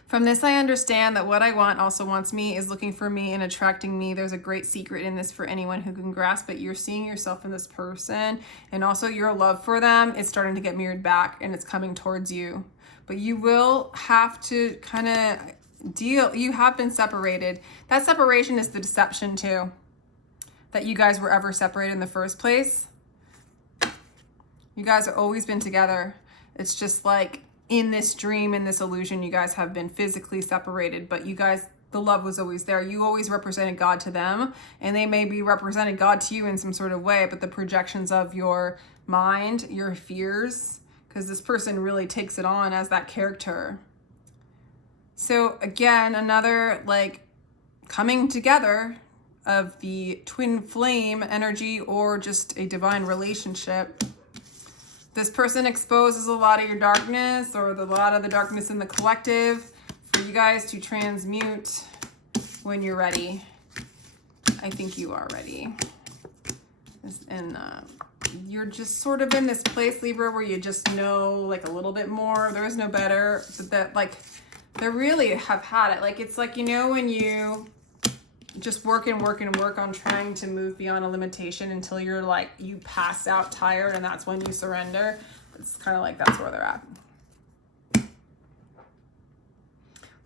From this, I understand that what I want also wants me, is looking for me and attracting me. There's a great secret in this for anyone who can grasp it. You're seeing yourself in this person, and also your love for them is starting to get mirrored back, and it's coming towards you. But you will have to kind of you have been separated. That separation is the deception too, that you guys were ever separated in the first place. You guys have always been together. It's just like in this dream, in this illusion, you guys have been physically separated, but you guys, the love was always there. You always represented God to them, and they maybe represented God to you in some sort of way, but the projections of your mind, your fears, because this person really takes it on as that character. So again, another like coming together of the twin flame energy or just a divine relationship. This person exposes a lot of your darkness or a lot of the darkness in the collective for you guys to transmute when you're ready. I think you are ready. And you're just sort of in this place, Libra, where you just know like a little bit more. There is no better, but that like they really have had it. Like, it's like, you know, when you just work on trying to move beyond a limitation until you're like, you pass out tired, and that's when you surrender. It's kind of like that's where they're at.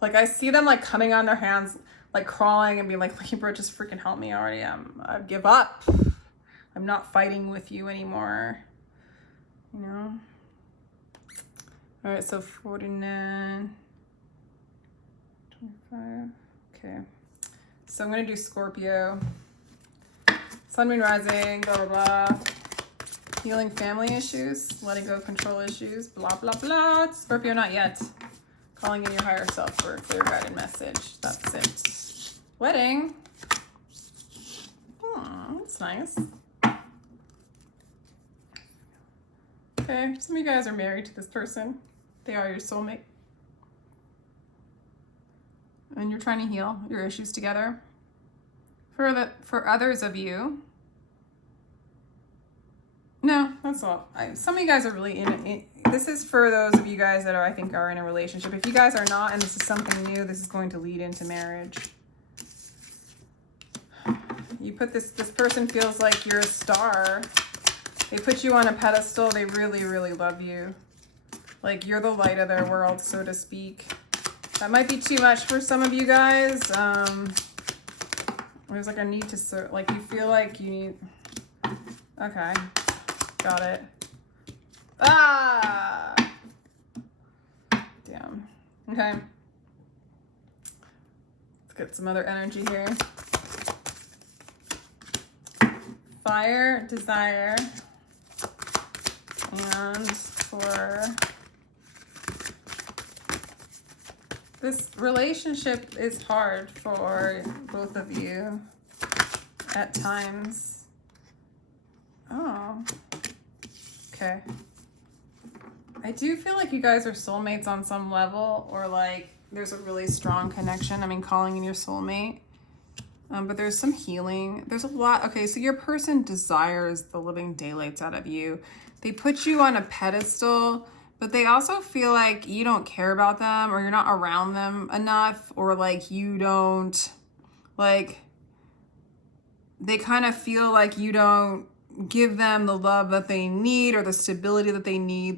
Like, I see them like coming on their hands, like crawling and being like, Libra, just freaking help me already. I give up. I'm not fighting with you anymore. You know? All right, so 49. 25. Okay. So I'm going to do Scorpio. Sun, Moon, Rising, blah, blah, blah. Healing family issues. Letting go of control issues. Blah, blah, blah. Scorpio, not yet. Calling in your higher self for a clear guided message. That's it. Wedding. That's nice. Okay, some of you guys are married to this person. They are your soulmate. And you're trying to heal your issues together. For others of you, no, that's all. Some of you guys are really in it. This is for those of you guys that I think are in a relationship. If you guys are not, and this is something new, this is going to lead into marriage. You put this person feels like you're a star. They put you on a pedestal. They really, really love you. Like you're the light of their world, so to speak. That might be too much for some of you guys. There's like a need to, like you feel like you need, okay, got it. Ah! Damn. Okay. Let's get some other energy here. Fire, desire, and for this relationship is hard for both of you at times. Oh, okay. I do feel like you guys are soulmates on some level, or like there's a really strong connection. I mean, calling in your soulmate. But there's some healing. There's a lot. Okay, so your person desires the living daylights out of you. They put you on a pedestal, but they also feel like you don't care about them, or you're not around them enough, or like you don't, like, they kind of feel like you don't give them the love that they need or the stability that they need.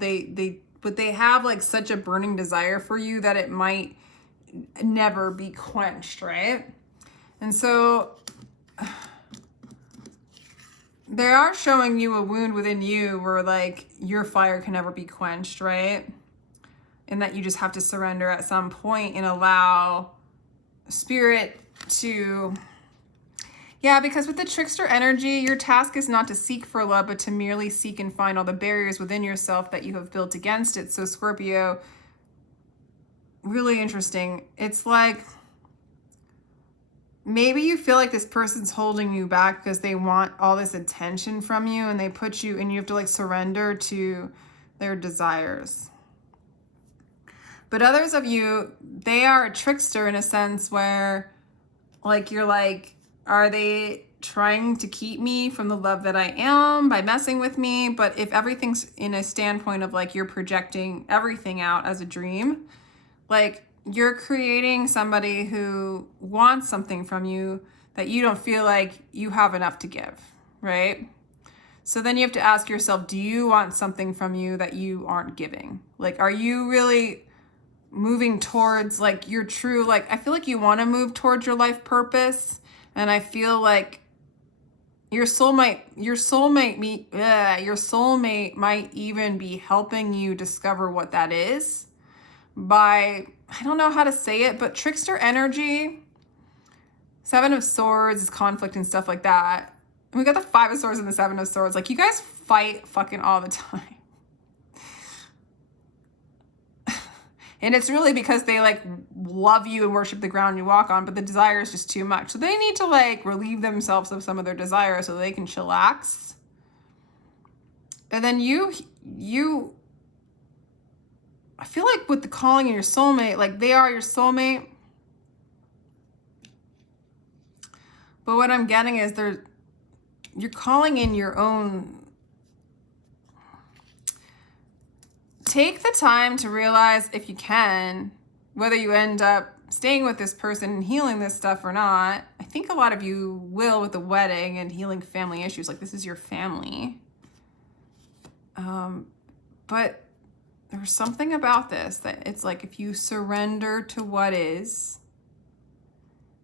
But they have like such a burning desire for you that it might never be quenched, right? And so they are showing you a wound within you where like your fire can never be quenched, right? And that you just have to surrender at some point and allow spirit to, yeah, because with the trickster energy, your task is not to seek for love, but to merely seek and find all the barriers within yourself that you have built against it. So Scorpio, really interesting. It's like, maybe you feel like this person's holding you back because they want all this attention from you, and they put you, and you have to like surrender to their desires. But others of you, they are a trickster in a sense where like you're like, are they trying to keep me from the love that I am by messing with me? But if everything's in a standpoint of like you're projecting everything out as a dream, like you're creating somebody who wants something from you that you don't feel like you have enough to give, right? So then you have to ask yourself, do you want something from you that you aren't giving? Like, are you really moving towards like your true, like, I feel like you want to move towards your life purpose. And I feel like your soulmate might even be helping you discover what that is by, I don't know how to say it, but trickster energy, Seven of Swords is conflict and stuff like that. And we got the Five of Swords and the Seven of Swords. Like, you guys fight fucking all the time. And it's really because they like love you and worship the ground you walk on, but the desire is just too much. So they need to like relieve themselves of some of their desire so they can chillax. And then you I feel like with the calling in your soulmate, like they are your soulmate. But what I'm getting is you're calling in your own. Take the time to realize, if you can, whether you end up staying with this person and healing this stuff or not. I think a lot of you will with the wedding and healing family issues. Like, this is your family. But there's something about this that it's like, if you surrender to what is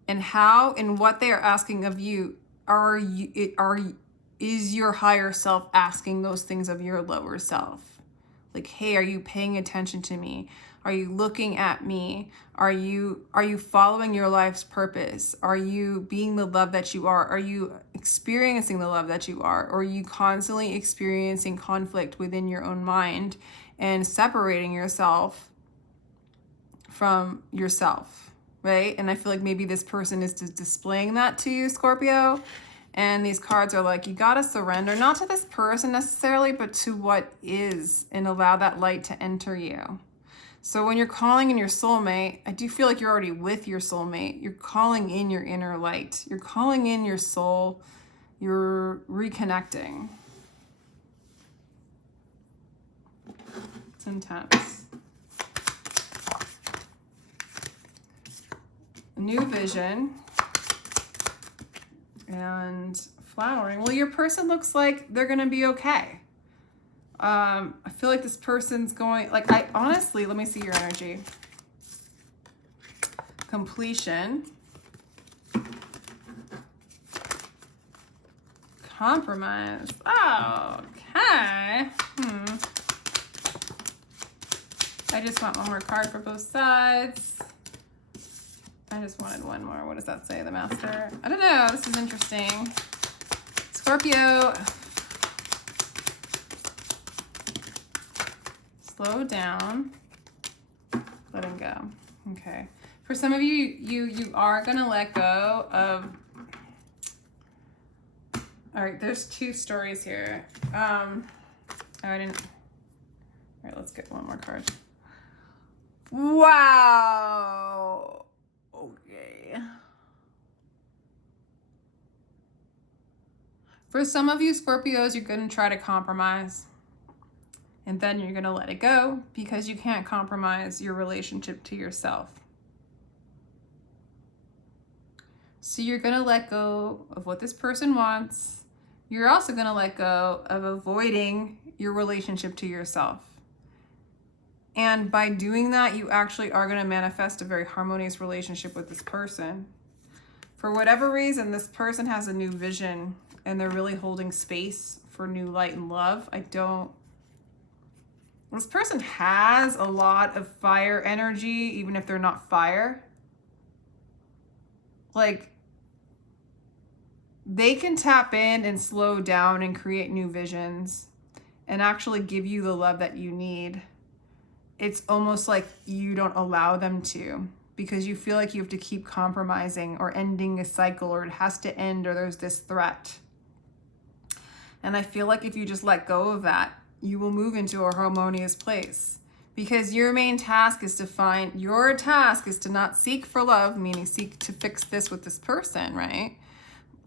and how and what they are asking of you, is your higher self asking those things of your lower self? Like, hey, are you paying attention to me? Are you looking at me? Are you following your life's purpose? Are you being the love that you are? Are you experiencing the love that you are? Or are you constantly experiencing conflict within your own mind and separating yourself from yourself, right? And I feel like maybe this person is displaying that to you, Scorpio. And these cards are like, you gotta surrender, not to this person necessarily, but to what is, and allow that light to enter you. So when you're calling in your soulmate, I do feel like you're already with your soulmate. You're calling in your inner light. You're calling in your soul. You're reconnecting. It's intense. New vision. And flowering. Well, your person looks like they're going to be okay. I feel like this person's going, like, I honestly, let me see your energy. Completion. Compromise. Oh, okay. I just want one more card for both sides. I just wanted one more. What does that say, the Master? I don't know. This is interesting. Scorpio. Slow down. Letting go. Okay. For some of you, you are going to let go of... All right, there's two stories here. Oh, I didn't... All right, let's get one more card. Wow. Okay. For some of you Scorpios, you're going to try to compromise. And then you're going to let it go because you can't compromise your relationship to yourself. So you're going to let go of what this person wants. You're also going to let go of avoiding your relationship to yourself. And by doing that, you actually are going to manifest a very harmonious relationship with this person. For whatever reason, this person has a new vision and they're really holding space for new light and love. This person has a lot of fire energy, even if they're not fire. Like, they can tap in and slow down and create new visions and actually give you the love that you need. It's almost like you don't allow them to because you feel like you have to keep compromising or ending a cycle, or it has to end, or there's this threat. And I feel like if you just let go of that, you will move into a harmonious place, because your main task is to not seek for love, meaning seek to fix this with this person, right?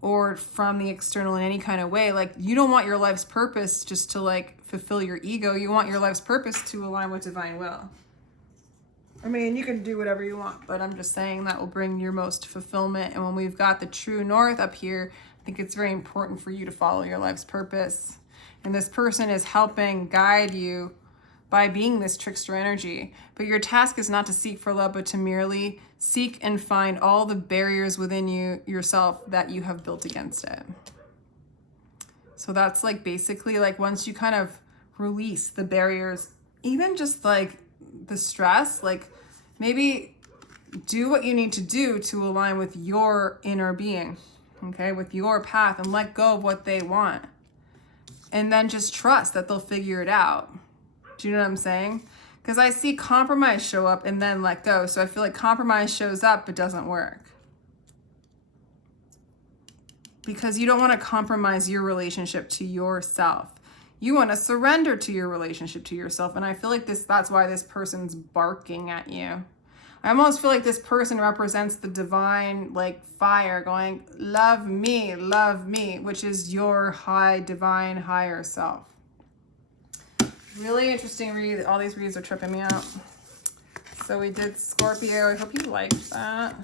Or from the external in any kind of way. Like, you don't want your life's purpose just to like fulfill your ego. You want your life's purpose to align with divine will. I mean, you can do whatever you want, but I'm just saying that will bring your most fulfillment. And when we've got the true north up here, I think it's very important for you to follow your life's purpose. And this person is helping guide you by being this trickster energy. But your task is not to seek for love, but to merely seek and find all the barriers within yourself that you have built against it. So that's like basically like once you kind of release the barriers, even just like the stress, like maybe do what you need to do to align with your inner being, okay, with your path, and let go of what they want. And then just trust that they'll figure it out. Do you know what I'm saying? Because I see compromise show up and then let go. So I feel like compromise shows up but doesn't work. Because you don't want to compromise your relationship to yourself. You want to surrender to your relationship to yourself. And I feel like that's why this person's barking at you. I almost feel like this person represents the divine, like, fire going, love me, which is your high, divine, higher self. Really interesting read. All these reads are tripping me out. So we did Scorpio. I hope you liked that.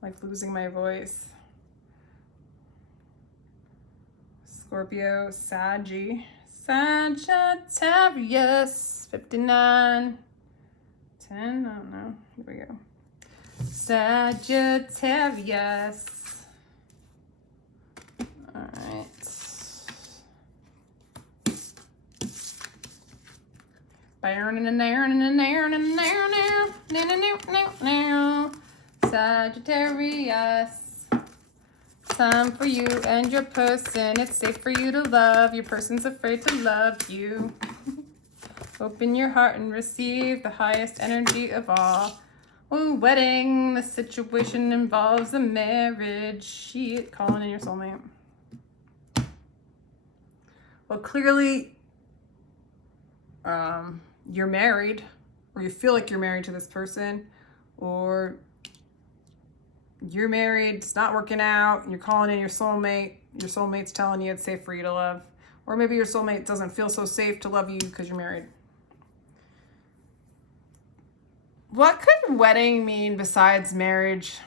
Like losing my voice. Scorpio, Sagittarius, 59, 10, I don't know, here we go. Sagittarius. All right. Sagittarius. Time for you and your person. It's safe for you to love. Your person's afraid to love you. Open your heart and receive the highest energy of all. Oh, wedding. The situation involves a marriage. Shit, calling in your soulmate. Well, clearly, you're married, or you feel like you're married to this person, or you're married, it's not working out, and you're calling in your soulmate's telling you it's safe for you to love. Or maybe your soulmate doesn't feel so safe to love you because you're married. What could wedding mean besides marriage?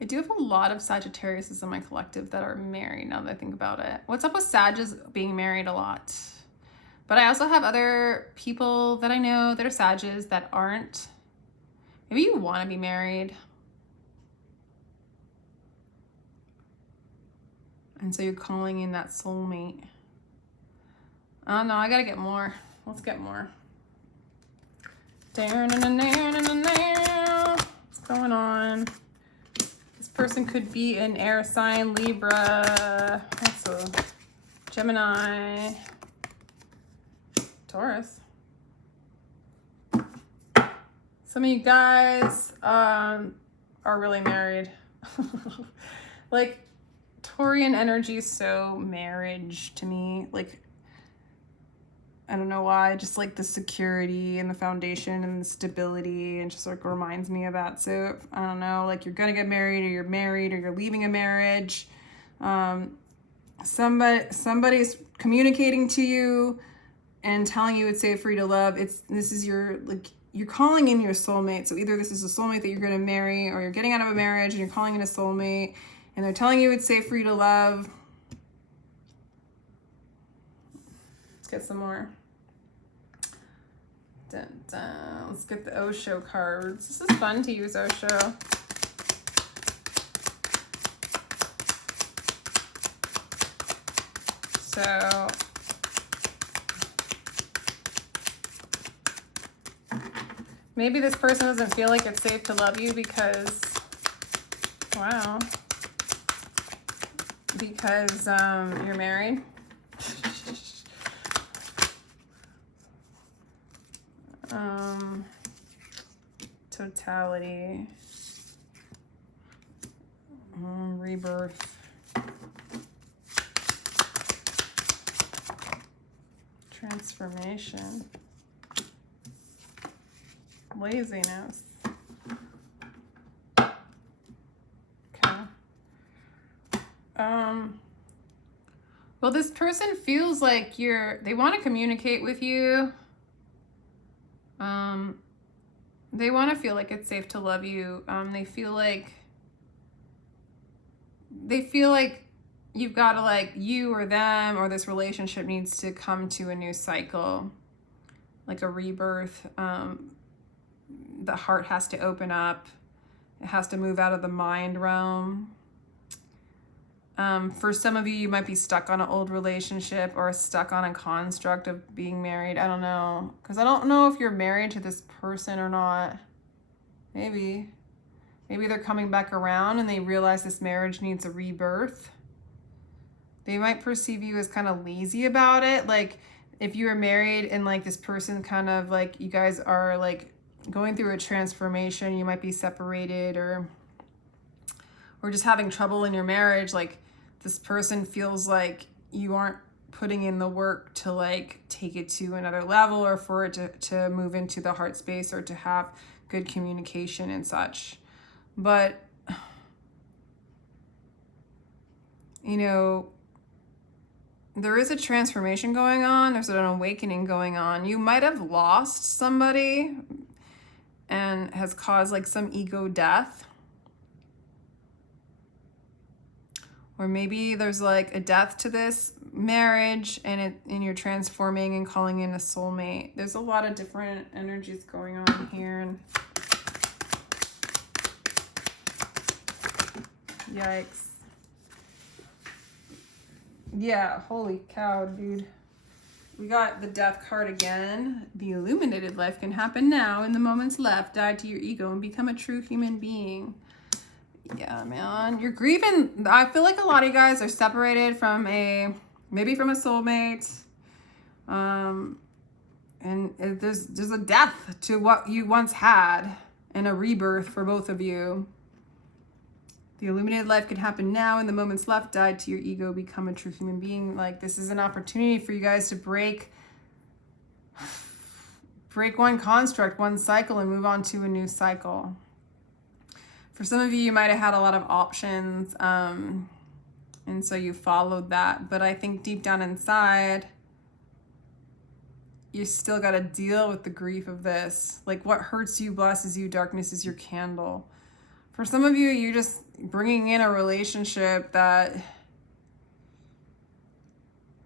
I do have a lot of Sagittariuses in my collective that are married now that I think about it. What's up with Sages being married a lot? But I also have other people that I know that are Sages that aren't. Maybe you want to be married. And so you're calling in that soulmate. Oh no, I gotta get more. Let's get more. What's going on? This person could be an air sign, Libra, also Gemini, Taurus. Some of you guys are really married. Like, Taurian energy is so marriage to me. Like, I don't know why, just like the security and the foundation and the stability, and just like reminds me of that. So I don't know, like you're gonna get married, or you're married, or you're leaving a marriage. Somebody's communicating to you and telling you it's safe for you to love. This is your, like, you're calling in your soulmate. So either this is a soulmate that you're gonna marry, or you're getting out of a marriage and you're calling in a soulmate, and they're telling you it's safe for you to love. Let's get some more. Dun, dun. Let's get the Osho cards. This is fun to use Osho. So, maybe this person doesn't feel like it's safe to love you because, wow, because you're married. Totality, rebirth, transformation, laziness. Okay. Well, this person feels like they want to communicate with you. They want to feel like it's safe to love you. They feel like you've got to, like, you or them or this relationship needs to come to a new cycle, like a rebirth. The heart has to open up. It has to move out of the mind realm. For some of you, you might be stuck on an old relationship or stuck on a construct of being married. I don't know. Because I don't know if you're married to this person or not. Maybe they're coming back around and they realize this marriage needs a rebirth. They might perceive you as kind of lazy about it. Like, if you were married and, like, this person kind of, like, you guys are, like, going through a transformation, you might be separated or just having trouble in your marriage, like, this person feels like you aren't putting in the work to, like, take it to another level, or for it to move into the heart space, or to have good communication and such. But, you know, there is a transformation going on. There's an awakening going on. You might have lost somebody and has caused, like, some ego death. Or maybe there's, like, a death to this marriage and you're transforming and calling in a soulmate. There's a lot of different energies going on here. And yikes. Yeah, holy cow, dude. We got the death card again. The illuminated life can happen now. In the moments left, die to your ego and become a true human being. Yeah, man. You're grieving. I feel like a lot of you guys are separated from maybe from a soulmate, And there's a death to what you once had and a rebirth for both of you. The illuminated life could happen now. In the moments left, die to your ego, become a true human being. Like, this is an opportunity for you guys to break one construct, one cycle, and move on to a new cycle. For some of you, you might have had a lot of options, and so you followed that. But I think deep down inside, you still got to deal with the grief of this. Like, what hurts you blesses you. Darkness is your candle. For some of you, you're just bringing in a relationship that,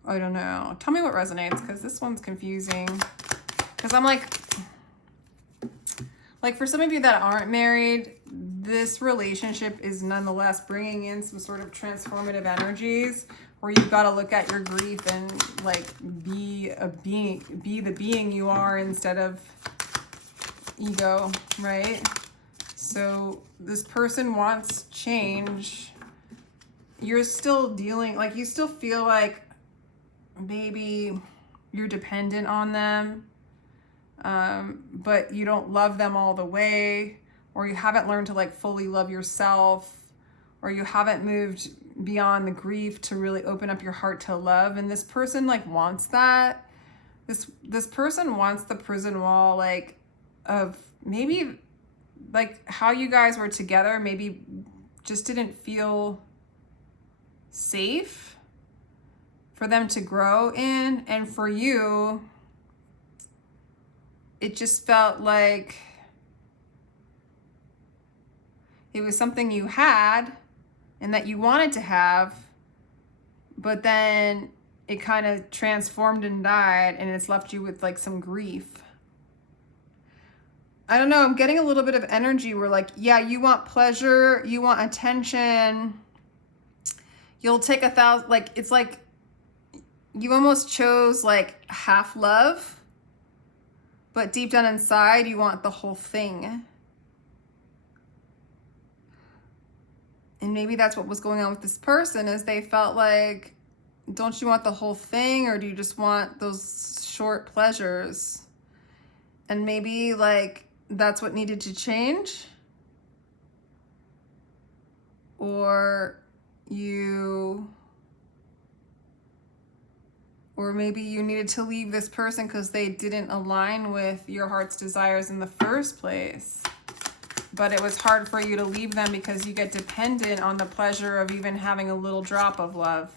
I don't know. Tell me what resonates, because this one's confusing. Because I'm like for some of you that aren't married, this relationship is nonetheless bringing in some sort of transformative energies where you've got to look at your grief and like be the being you are instead of ego, right? So this person wants change. You're still dealing, like, you still feel like maybe you're dependent on them, but you don't love them all the way, or you haven't learned to like fully love yourself, or you haven't moved beyond the grief to really open up your heart to love. And this person like wants that. This person wants the prison wall, like, of maybe like how you guys were together, maybe just didn't feel safe for them to grow in. And for you, it just felt like it was something you had and that you wanted to have, but then it kind of transformed and died, and it's left you with like some grief. I don't know, I'm getting a little bit of energy where like, yeah, you want pleasure, you want attention, you'll take 1,000, like, it's like you almost chose like half love, but deep down inside, you want the whole thing. And maybe that's what was going on with this person, is they felt like, don't you want the whole thing, or do you just want those short pleasures? And maybe like that's what needed to change. Or maybe you needed to leave this person because they didn't align with your heart's desires in the first place. But it was hard for you to leave them because you get dependent on the pleasure of even having a little drop of love.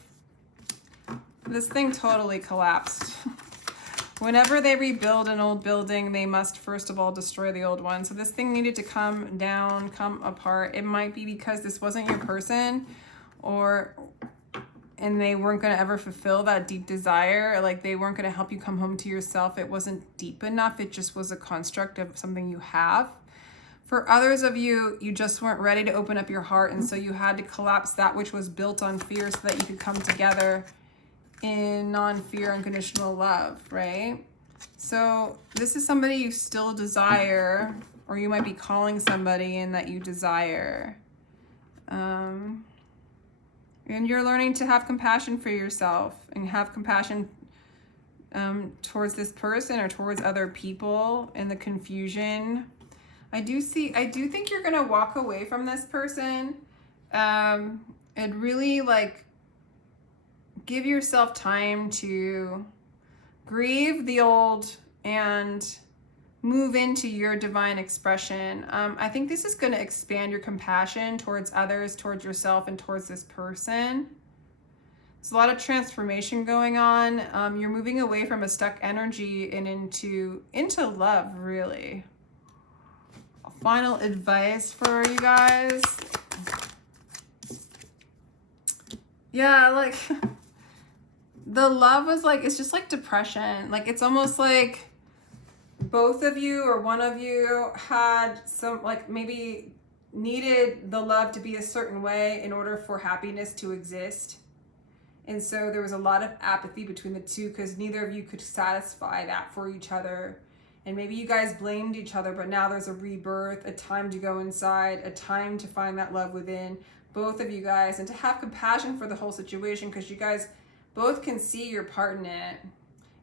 This thing totally collapsed. Whenever they rebuild an old building, they must first of all destroy the old one. So this thing needed to come down, come apart. It might be because this wasn't your person, and they weren't going to ever fulfill that deep desire. Like, they weren't going to help you come home to yourself. It wasn't deep enough. It just was a construct of something you have. For others of you, you just weren't ready to open up your heart, and so you had to collapse that which was built on fear so that you could come together in non-fear, unconditional love, right? So this is somebody you still desire, or you might be calling somebody in that you desire. And you're learning to have compassion for yourself and have compassion towards this person or towards other people in the confusion. I do think you're going to walk away from this person and really like give yourself time to grieve the old and move into your divine expression. I think this is going to expand your compassion towards others, towards yourself, and towards this person. There's a lot of transformation going on. You're moving away from a stuck energy and into love, really. Final advice for you guys. Yeah, like the love was like, it's just like depression. Like, it's almost like both of you or one of you had some, like, maybe needed the love to be a certain way in order for happiness to exist. And so there was a lot of apathy between the two because neither of you could satisfy that for each other. And maybe you guys blamed each other, but now there's a rebirth, a time to go inside, a time to find that love within both of you guys, and to have compassion for the whole situation because you guys both can see your part in it.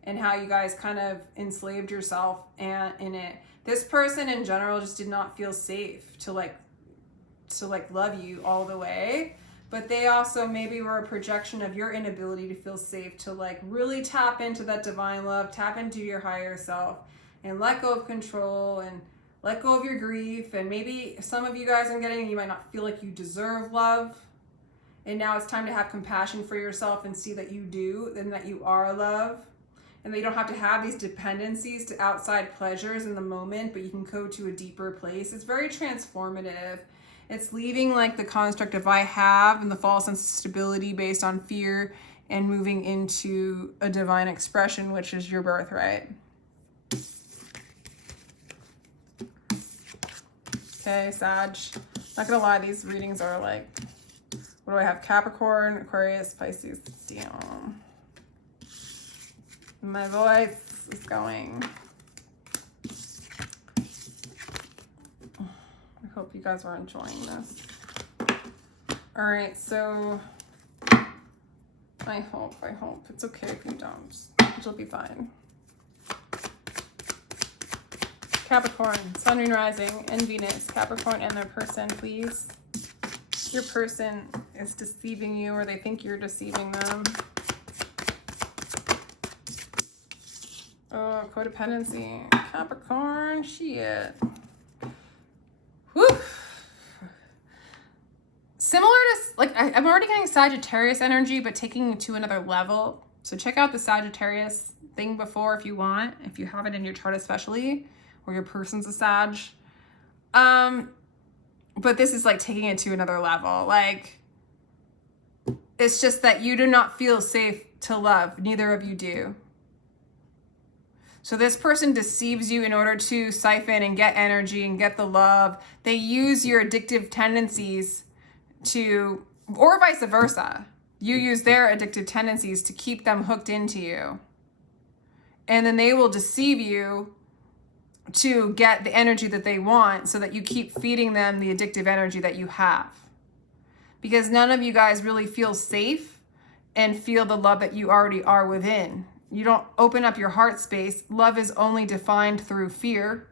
and how you guys kind of enslaved yourself in it. This person in general just did not feel safe to love you all the way. But they also maybe were a projection of your inability to feel safe to like really tap into that divine love, tap into your higher self, and let go of control and let go of your grief. And maybe some of you guys I'm getting, you might not feel like you deserve love. And now it's time to have compassion for yourself and see that you do and that you are love. And that you don't have to have these dependencies to outside pleasures in the moment, but you can go to a deeper place. It's very transformative. It's leaving like the construct of I have and the false sense of stability based on fear and moving into a divine expression, which is your birthright. Okay, Sag. Not gonna lie, these readings are like, what do I have? Capricorn, Aquarius, Pisces. Damn. My voice is going. I hope you guys are enjoying this. All right, so I hope. It's okay if you don't. It'll be fine. Capricorn, Sun, Moon, Rising, and Venus. Capricorn and their person, please. Your person is deceiving you or they think you're deceiving them. Oh, codependency. Capricorn, shit. Whew. Similar to, like, I'm already getting Sagittarius energy, but taking it to another level. So check out the Sagittarius thing before if you want, if you have it in your chart especially, or your person's a Sag. But this is like taking it to another level. Like, it's just that you do not feel safe to love. Neither of you do. So this person deceives you in order to siphon and get energy and get the love. They use your addictive tendencies to, or vice versa. You use their addictive tendencies to keep them hooked into you. And then they will deceive you to get the energy that they want so that you keep feeding them the addictive energy that you have. Because none of you guys really feel safe and feel the love that you already are within. You don't open up your heart space. Love is only defined through fear,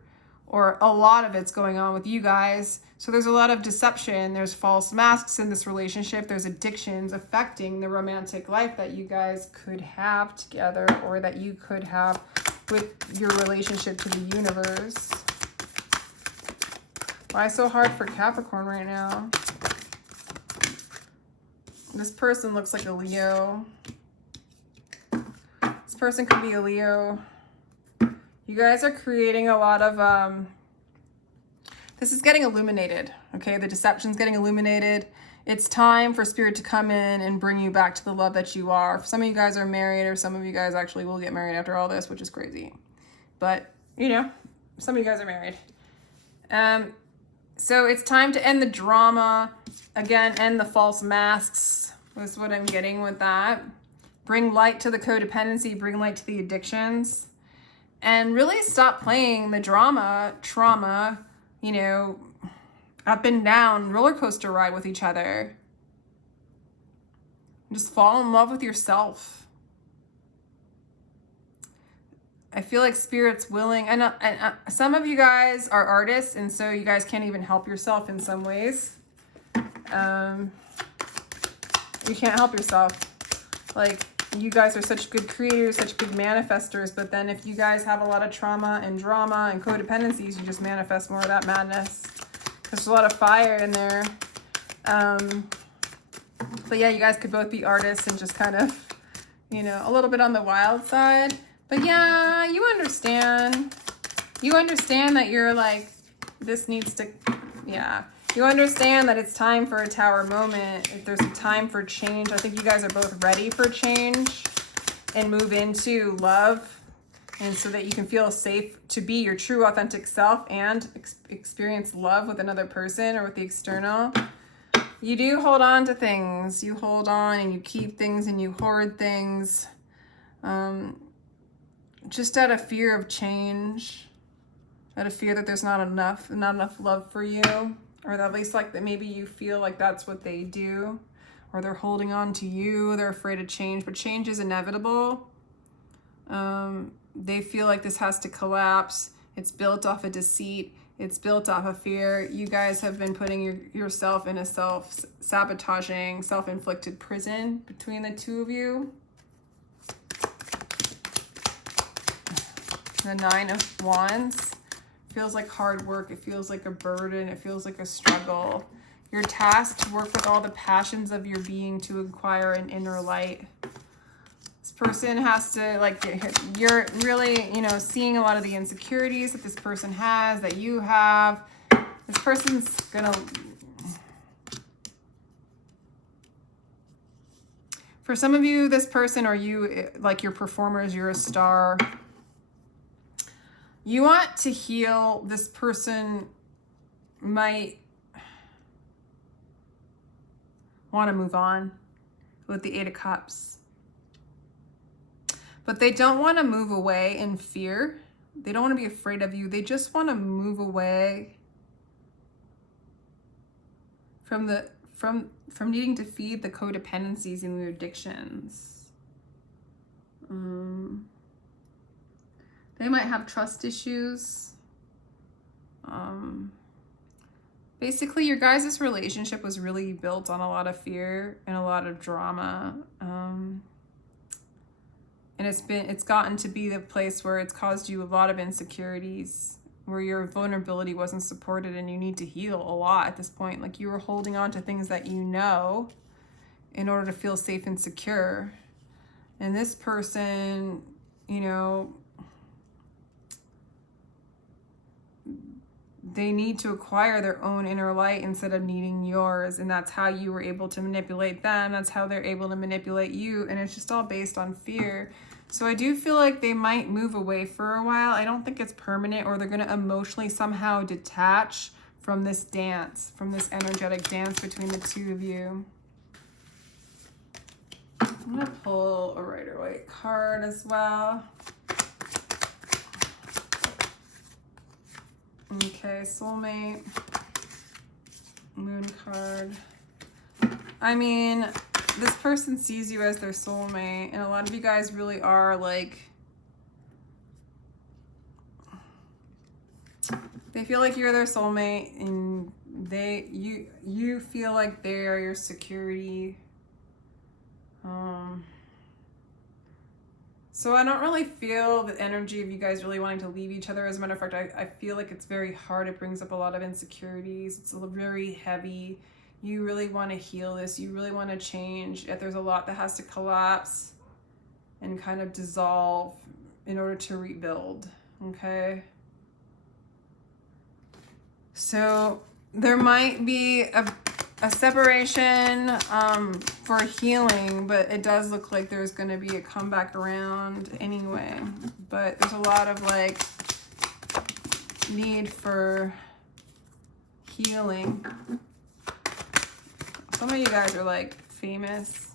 or a lot of it's going on with you guys. So there's a lot of deception. There's false masks in this relationship. There's addictions affecting the romantic life that you guys could have together, or that you could have with your relationship to the universe. Why so hard for Capricorn right now? This person looks like a Leo. This person could be a Leo. You guys are creating a lot of, this is getting illuminated, okay? The deception's getting illuminated. It's time for Spirit to come in and bring you back to the love that you are. Some of you guys are married, or some of you guys actually will get married after all this, which is crazy. But, you know, some of you guys are married. So it's time to end the drama. Again, end the false masks is what I'm getting with that. Bring light to the codependency, bring light to the addictions. And really stop playing the trauma, you know, up and down roller coaster ride with each other. Just fall in love with yourself. I feel like Spirit's willing, and some of you guys are artists, and so you guys can't even help yourself in some ways. You can't help yourself. Like, you guys are such good creators, such good manifestors, but then if you guys have a lot of trauma and drama and codependencies, you just manifest more of that madness. There's a lot of fire in there. But yeah, you guys could both be artists and just kind of, you know, a little bit on the wild side. But yeah, you understand. You understand that you're like, this needs to, yeah. You understand that it's time for a tower moment. If there's a time for change, I think you guys are both ready for change and move into love. And so that you can feel safe to be your true authentic self and experience love with another person or with the external. You do hold on to things. You hold on and you keep things and you hoard things. Just out of fear of change. Out of fear that there's not enough love for you. Or at least like that maybe you feel like that's what they do. Or they're holding on to you. They're afraid of change. But change is inevitable. They feel like this has to collapse. It's built off of deceit. It's built off of fear. You guys have been putting yourself in a self-sabotaging, self-inflicted prison between the two of you. The Nine of Wands. Feels like hard work. It feels like a burden. It feels like a struggle. You're tasked to work with all the passions of your being to acquire an inner light. This person has to, like, you're really, you know, seeing a lot of the insecurities that this person has, that you have. This person's gonna, for some of you, this person, or you, like your performers, you're a star. You want to heal. This person might want to move on with the Eight of Cups. But they don't want to move away in fear. They don't want to be afraid of you. They just want to move away from needing to feed the codependencies and the addictions. They might have trust issues. Basically, your guys' relationship was really built on a lot of fear and a lot of drama. And it's gotten to be the place where it's caused you a lot of insecurities, where your vulnerability wasn't supported, and you need to heal a lot at this point. Like, you were holding on to things that you know in order to feel safe and secure. And this person, you know, they need to acquire their own inner light instead of needing yours. And that's how you were able to manipulate them. That's how they're able to manipulate you. And it's just all based on fear. So I do feel like they might move away for a while. I don't think it's permanent, or they're going to emotionally somehow detach from this dance, from this energetic dance between the two of you. I'm going to pull a Rider-Waite card as well. Okay, soulmate, moon card. I mean, this person sees you as their soulmate, and a lot of you guys really are like, they feel like you're their soulmate, and you feel like they are your security. So I don't really feel the energy of you guys really wanting to leave each other. As a matter of fact, I feel like it's very hard. It brings up a lot of insecurities. It's very heavy. You really want to heal this. You really want to change. Yet there's a lot that has to collapse and kind of dissolve in order to rebuild. Okay? So there might be a separation for healing, but it does look like there's going to be a comeback around anyway. But there's a lot of like need for healing. Some of you guys are like famous.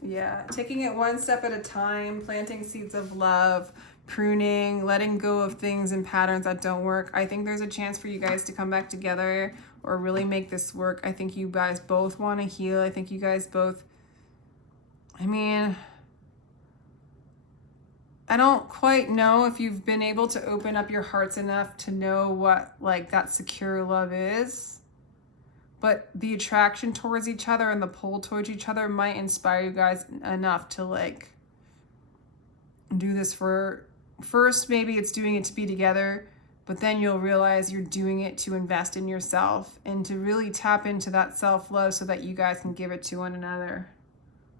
Yeah, taking it one step at a time, planting seeds of love, pruning, letting go of things and patterns that don't work. I think there's a chance for you guys to come back together or really make this work. I think you guys both want to heal. I think you guys both, I mean, I don't quite know if you've been able to open up your hearts enough to know what like that secure love is. But the attraction towards each other and the pull towards each other might inspire you guys enough to like do this for, first maybe it's doing it to be together, but then you'll realize you're doing it to invest in yourself and to really tap into that self-love so that you guys can give it to one another.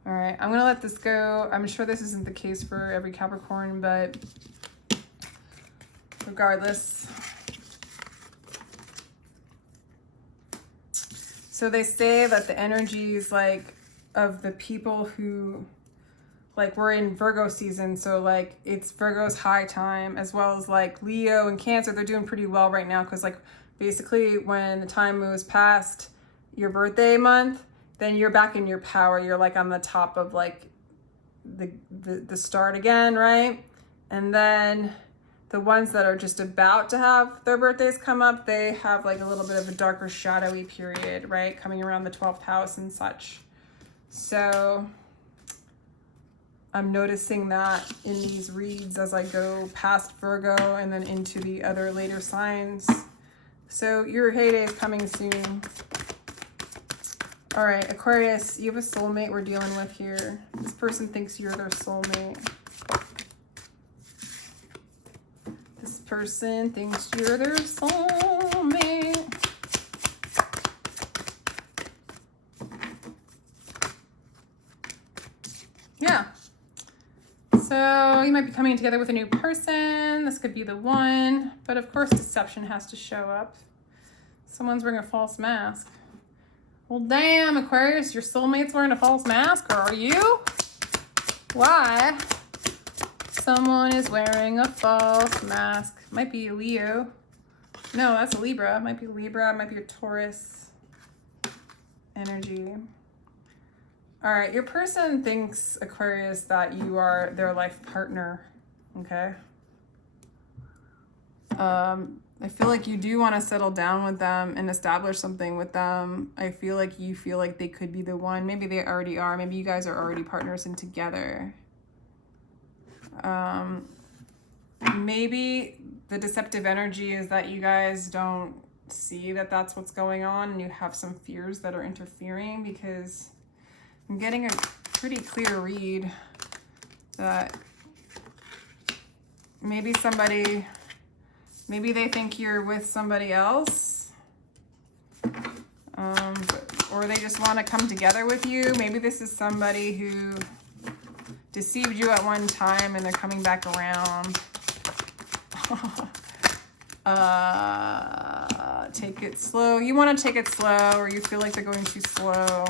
All right, I'm gonna let this go. I'm sure this isn't the case for every Capricorn, but regardless. So they say that the energies like of the people who, like, we're in Virgo season, so like it's Virgo's high time, as well as like Leo and Cancer. They're doing pretty well right now because like basically when the time moves past your birthday month, then you're back in your power. You're like on the top of like the start again, right? And then the ones that are just about to have their birthdays come up, they have like a little bit of a darker shadowy period, right? Coming around the 12th house and such. So I'm noticing that in these reads as I go past Virgo and then into the other later signs. So your heyday is coming soon. All right, Aquarius, you have a soulmate we're dealing with here. This person thinks you're their soulmate. This person thinks you're their soulmate. Yeah. So you might be coming together with a new person. This could be the one. But of course, deception has to show up. Someone's wearing a false mask. Well, damn, Aquarius, your soulmate's wearing a false mask, or are you? Why? Someone is wearing a false mask. Might be a Leo. No, that's a Libra. Might be Libra. Might be a Taurus energy. All right, your person thinks, Aquarius, that you are their life partner, okay? I feel like you do want to settle down with them and establish something with them. I feel like you feel like they could be the one. Maybe they already are. Maybe you guys are already partners and together. Maybe the deceptive energy is that you guys don't see that that's what's going on and you have some fears that are interfering, because I'm getting a pretty clear read that maybe they think you're with somebody else, or they just want to come together with you. Maybe this is somebody who deceived you at one time and they're coming back around. Take it slow. You want to take it slow, or you feel like they're going too slow.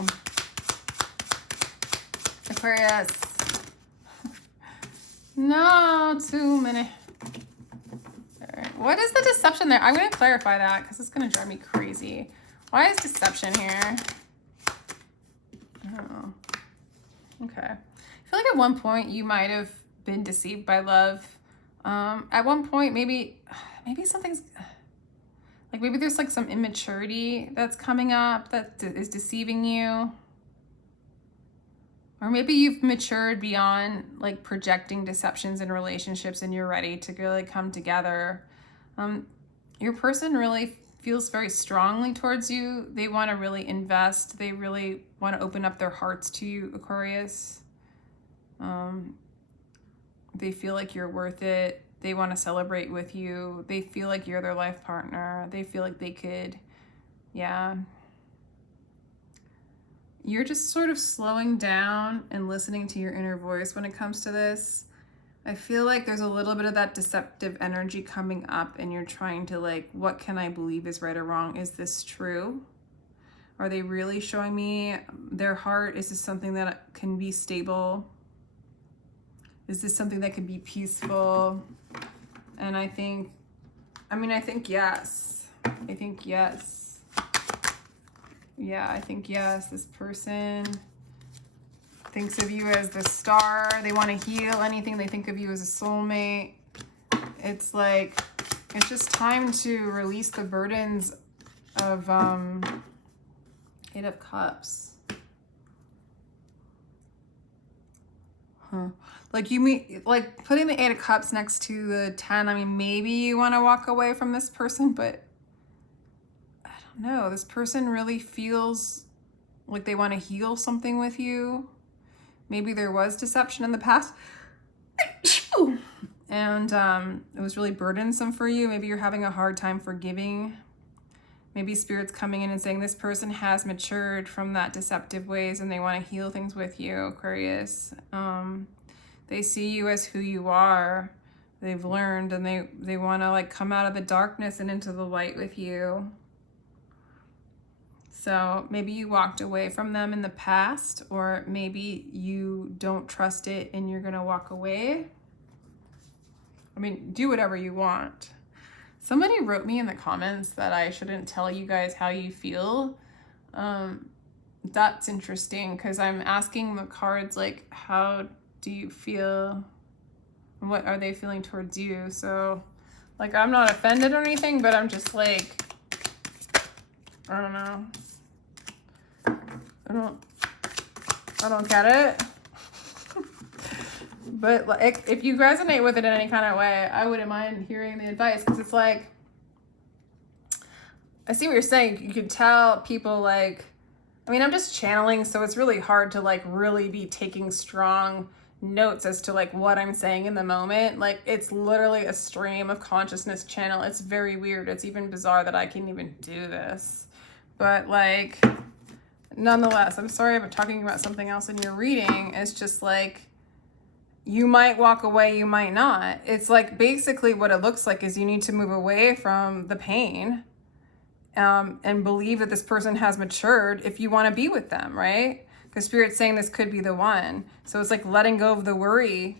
Aquarius. No, too many. All right. What is the deception there? I'm going to clarify that because it's going to drive me crazy. Why is deception here? Oh. Okay. I feel like at one point you might have been deceived by love. At one point, maybe something's like, maybe there's like some immaturity that's coming up that is deceiving you. Or maybe you've matured beyond like projecting deceptions in relationships and you're ready to really come together. Your person really feels very strongly towards you. They want to really invest. They really want to open up their hearts to you, Aquarius. They feel like you're worth it. They want to celebrate with you. They feel like you're their life partner. They feel like they could, yeah. You're just sort of slowing down and listening to your inner voice when it comes to this. I feel like there's a little bit of that deceptive energy coming up and you're trying to like, what can I believe is right or wrong? Is this true? Are they really showing me their heart? Is this something that can be stable? Is this something that can be peaceful? And I think yes. I think yes. Yeah, I think yes. This person thinks of you as the star. They want to heal anything. They think of you as a soulmate. It's like, it's just time to release the burdens of Eight of Cups. Like like putting the Eight of Cups next to the 10. I mean, maybe you want to walk away from this person, but I don't know. This person really feels like they want to heal something with you. Maybe there was deception in the past. And it was really burdensome for you. Maybe you're having a hard time forgiving. Maybe Spirit's coming in and saying this person has matured from that deceptive ways and they want to heal things with you, Aquarius. They see you as who you are. They've learned and they want to like come out of the darkness and into the light with you. So maybe you walked away from them in the past, or maybe you don't trust it and you're going to walk away. I mean, do whatever you want. Somebody wrote me in the comments that I shouldn't tell you guys how you feel. That's interesting because I'm asking the cards, like, how do you feel? What are they feeling towards you? So, like, I'm not offended or anything, but I'm just like, I don't know. I don't get it. But like, if you resonate with it in any kind of way, I wouldn't mind hearing the advice, because it's like, I see what you're saying. You could tell people like, I mean, I'm just channeling, so it's really hard to like really be taking strong notes as to like what I'm saying in the moment. Like, it's literally a stream of consciousness channel. It's very weird. It's even bizarre that I can even do this. But like, nonetheless, I'm sorry about talking about something else in your reading. It's just like, you might walk away, you might not. It's like, basically what it looks like is you need to move away from the pain, and believe that this person has matured if you want to be with them, right? Because Spirit's saying this could be the one. So it's like letting go of the worry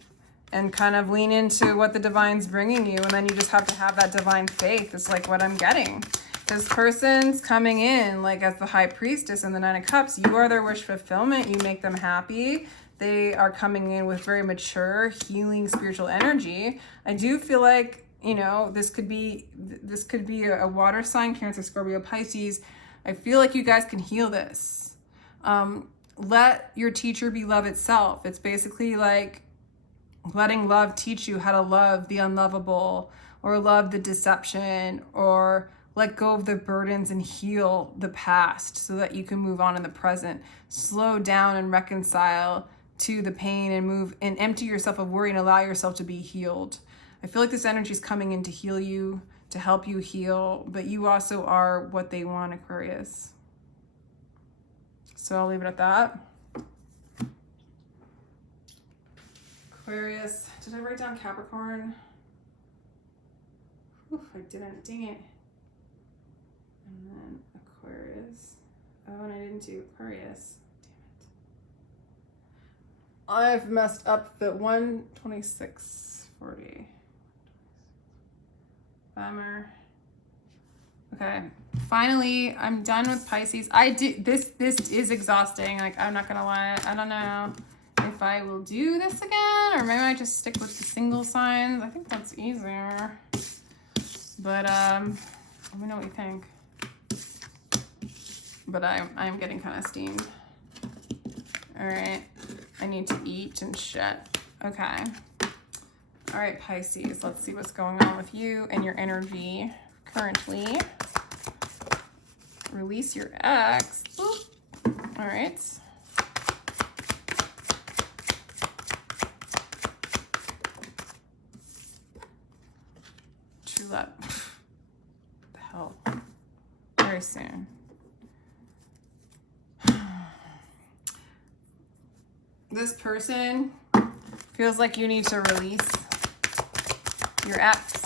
and kind of lean into what the divine's bringing you. And then you just have to have that divine faith. It's like what I'm getting. This person's coming in like as the High Priestess and the Nine of Cups. You are their wish fulfillment. You make them happy. They are coming in with very mature, healing, spiritual energy. I do feel like, you know, this could be a water sign, Cancer, Scorpio, Pisces. I feel like you guys can heal this. Let your teacher be love itself. It's basically like letting love teach you how to love the unlovable, or love the deception, or let go of the burdens and heal the past so that you can move on in the present. Slow down and reconcile to the pain and move and empty yourself of worry and allow yourself to be healed. I feel like this energy is coming in to heal you, to help you heal, but you also are what they want, Aquarius. So I'll leave it at that. Aquarius, did I write down Capricorn? Oof, I didn't, dang it. And then Aquarius. Oh, and I didn't do Aquarius. Damn it. I've messed up the 12640. Bummer. Okay, finally, I'm done with Pisces. This is exhausting. Like, I'm not gonna lie. I don't know if I will do this again, or maybe I just stick with the single signs. I think that's easier. But let me know what you think. But I'm getting kind of steamed. All right, I need to eat and shit. Okay. All right, Pisces, let's see what's going on with you and your energy currently. Release your ex. Boop. All right. True love. What the hell? Very soon. This person feels like you need to release your ex.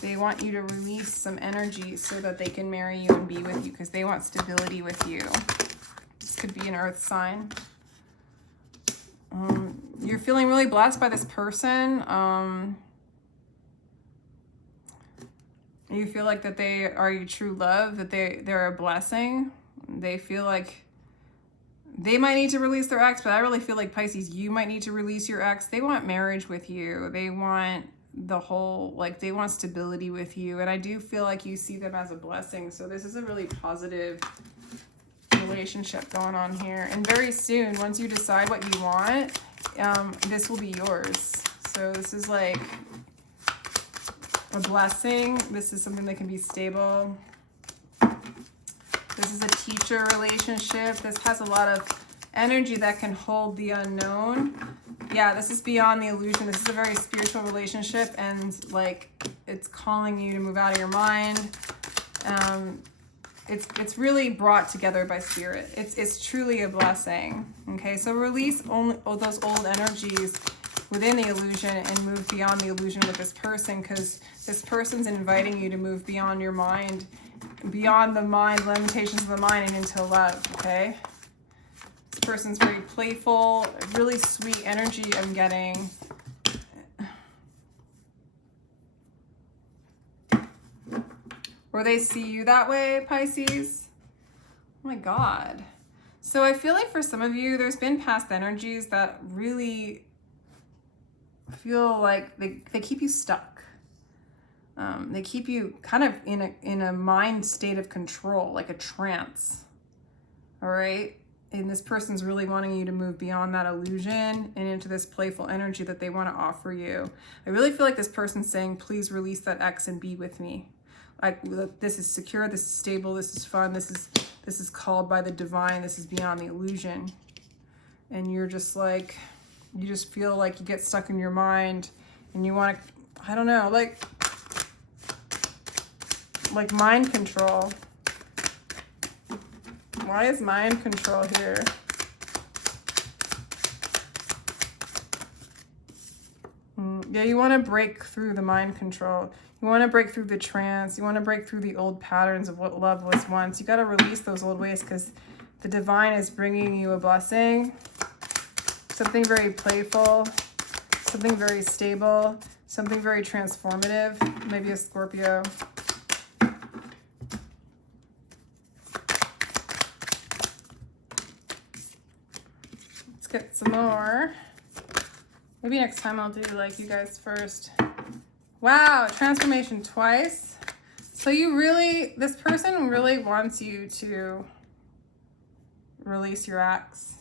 They want you to release some energy so that they can marry you and be with you, because they want stability with you. This could be an earth sign. You're feeling really blessed by this person. You feel like that they are your true love, that they're a blessing. They feel like they might need to release their ex, but I really feel like, Pisces, you might need to release your ex. They want marriage with you. They want the whole, like, they want stability with you. And I do feel like you see them as a blessing. So this is a really positive relationship going on here. And very soon, once you decide what you want, this will be yours. So this is like a blessing. This is something that can be stable. This is a teacher relationship. This has a lot of energy that can hold the unknown. Yeah, this is beyond the illusion. This is a very spiritual relationship, and like, it's calling you to move out of your mind. It's really brought together by spirit. It's truly a blessing. Okay, so release only those old energies within the illusion and move beyond the illusion with this person, because this person's inviting you to move beyond your mind, beyond the mind, limitations of the mind, and into love. Okay, this person's very playful, really sweet energy I'm getting. Or they see you that way, Pisces. Oh my God. So I feel like for some of you, there's been past energies that really feel like they keep you stuck. They keep you kind of in a mind state of control, like a trance. All right. And this person's really wanting you to move beyond that illusion and into this playful energy that they want to offer you. I really feel like this person's saying, please release that ex and be with me. Like, this is secure, this is stable, this is fun, this is called by the divine, this is beyond the illusion. And you're just like, you just feel like you get stuck in your mind and you want to, I don't know, like mind control. Why is mind control here? Yeah, you want to break through the mind control. You want to break through the trance. You want to break through the old patterns of what love was once. You got to release those old ways because the divine is bringing you a blessing. Something very playful, something very stable, something very transformative. Maybe a Scorpio. Let's get some more. Maybe next time I'll do like you guys first. Wow, transformation twice. So you really, this person really wants you to release your ex.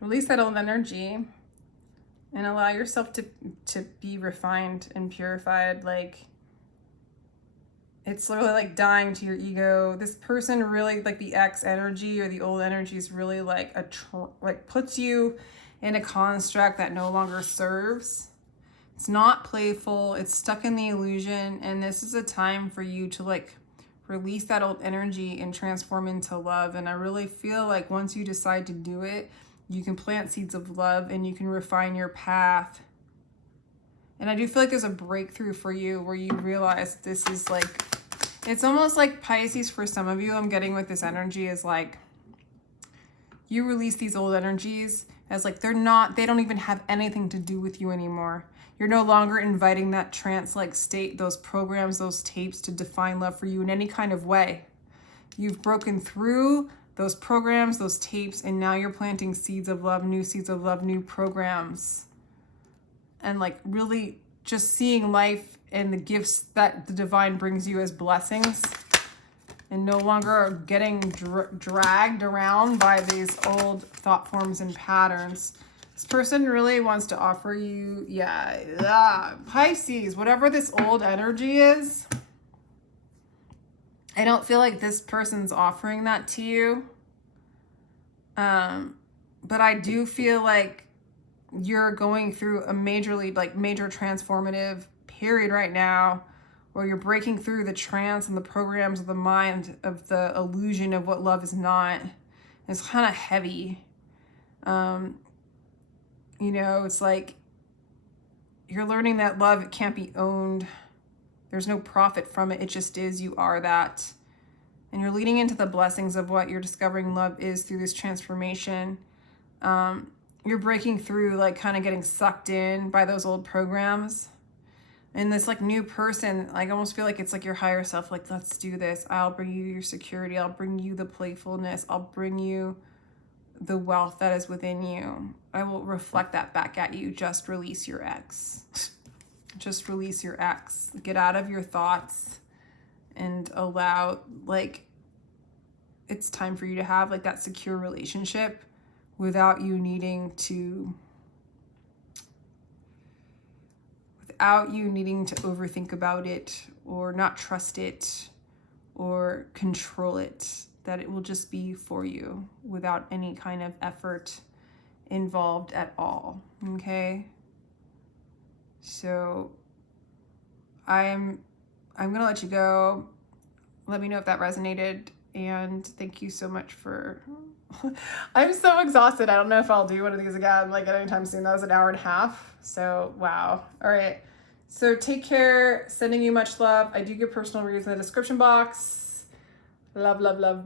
Release that old energy and allow yourself to be refined and purified. Like, it's literally like dying to your ego. This person really, like the ex energy or the old energy is really like puts you in a construct that no longer serves. It's not playful. It's stuck in the illusion. And this is a time for you to like release that old energy and transform into love. And I really feel like once you decide to do it, you can plant seeds of love and you can refine your path. And I do feel like there's a breakthrough for you where you realize this is like, it's almost like Pisces for some of you. I'm getting with this energy is like, you release these old energies as like, they don't even have anything to do with you anymore. You're no longer inviting that trance-like state, those programs, those tapes to define love for you in any kind of way. You've broken through those programs, those tapes, and now you're planting seeds of love, new programs. And like really just seeing life and the gifts that the divine brings you as blessings and no longer getting dragged around by these old thought forms and patterns. This person really wants to offer you, Pisces, whatever this old energy is. I don't feel like this person's offering that to you. But I do feel like you're going through a major transformative period right now where you're breaking through the trance and the programs of the mind of the illusion of what love is not. It's kind of heavy. It's like you're learning that love can't be owned. There's no profit from it. It just is. You are that. And you're leading into the blessings of what you're discovering love is through this transformation. You're breaking through, like kind of getting sucked in by those old programs. And this like new person, like I almost feel like it's like your higher self, like, let's do this. I'll bring you your security. I'll bring you the playfulness. I'll bring you the wealth that is within you. I will reflect that back at you. Just release your ex. Just release your ex. Get out of your thoughts and allow, like, it's time for you to have like that secure relationship without you needing to overthink about it or not trust it or control it, that it will just be for you without any kind of effort involved at all. Okay? So I'm gonna let you go. Let me know if that resonated, and thank you so much for I'm so exhausted. I don't know if I'll do one of these again like anytime soon. That was an hour and a half. So wow. All right. So take care. Sending you much love. I do give personal reads in the description box. Love, love, love. Bye.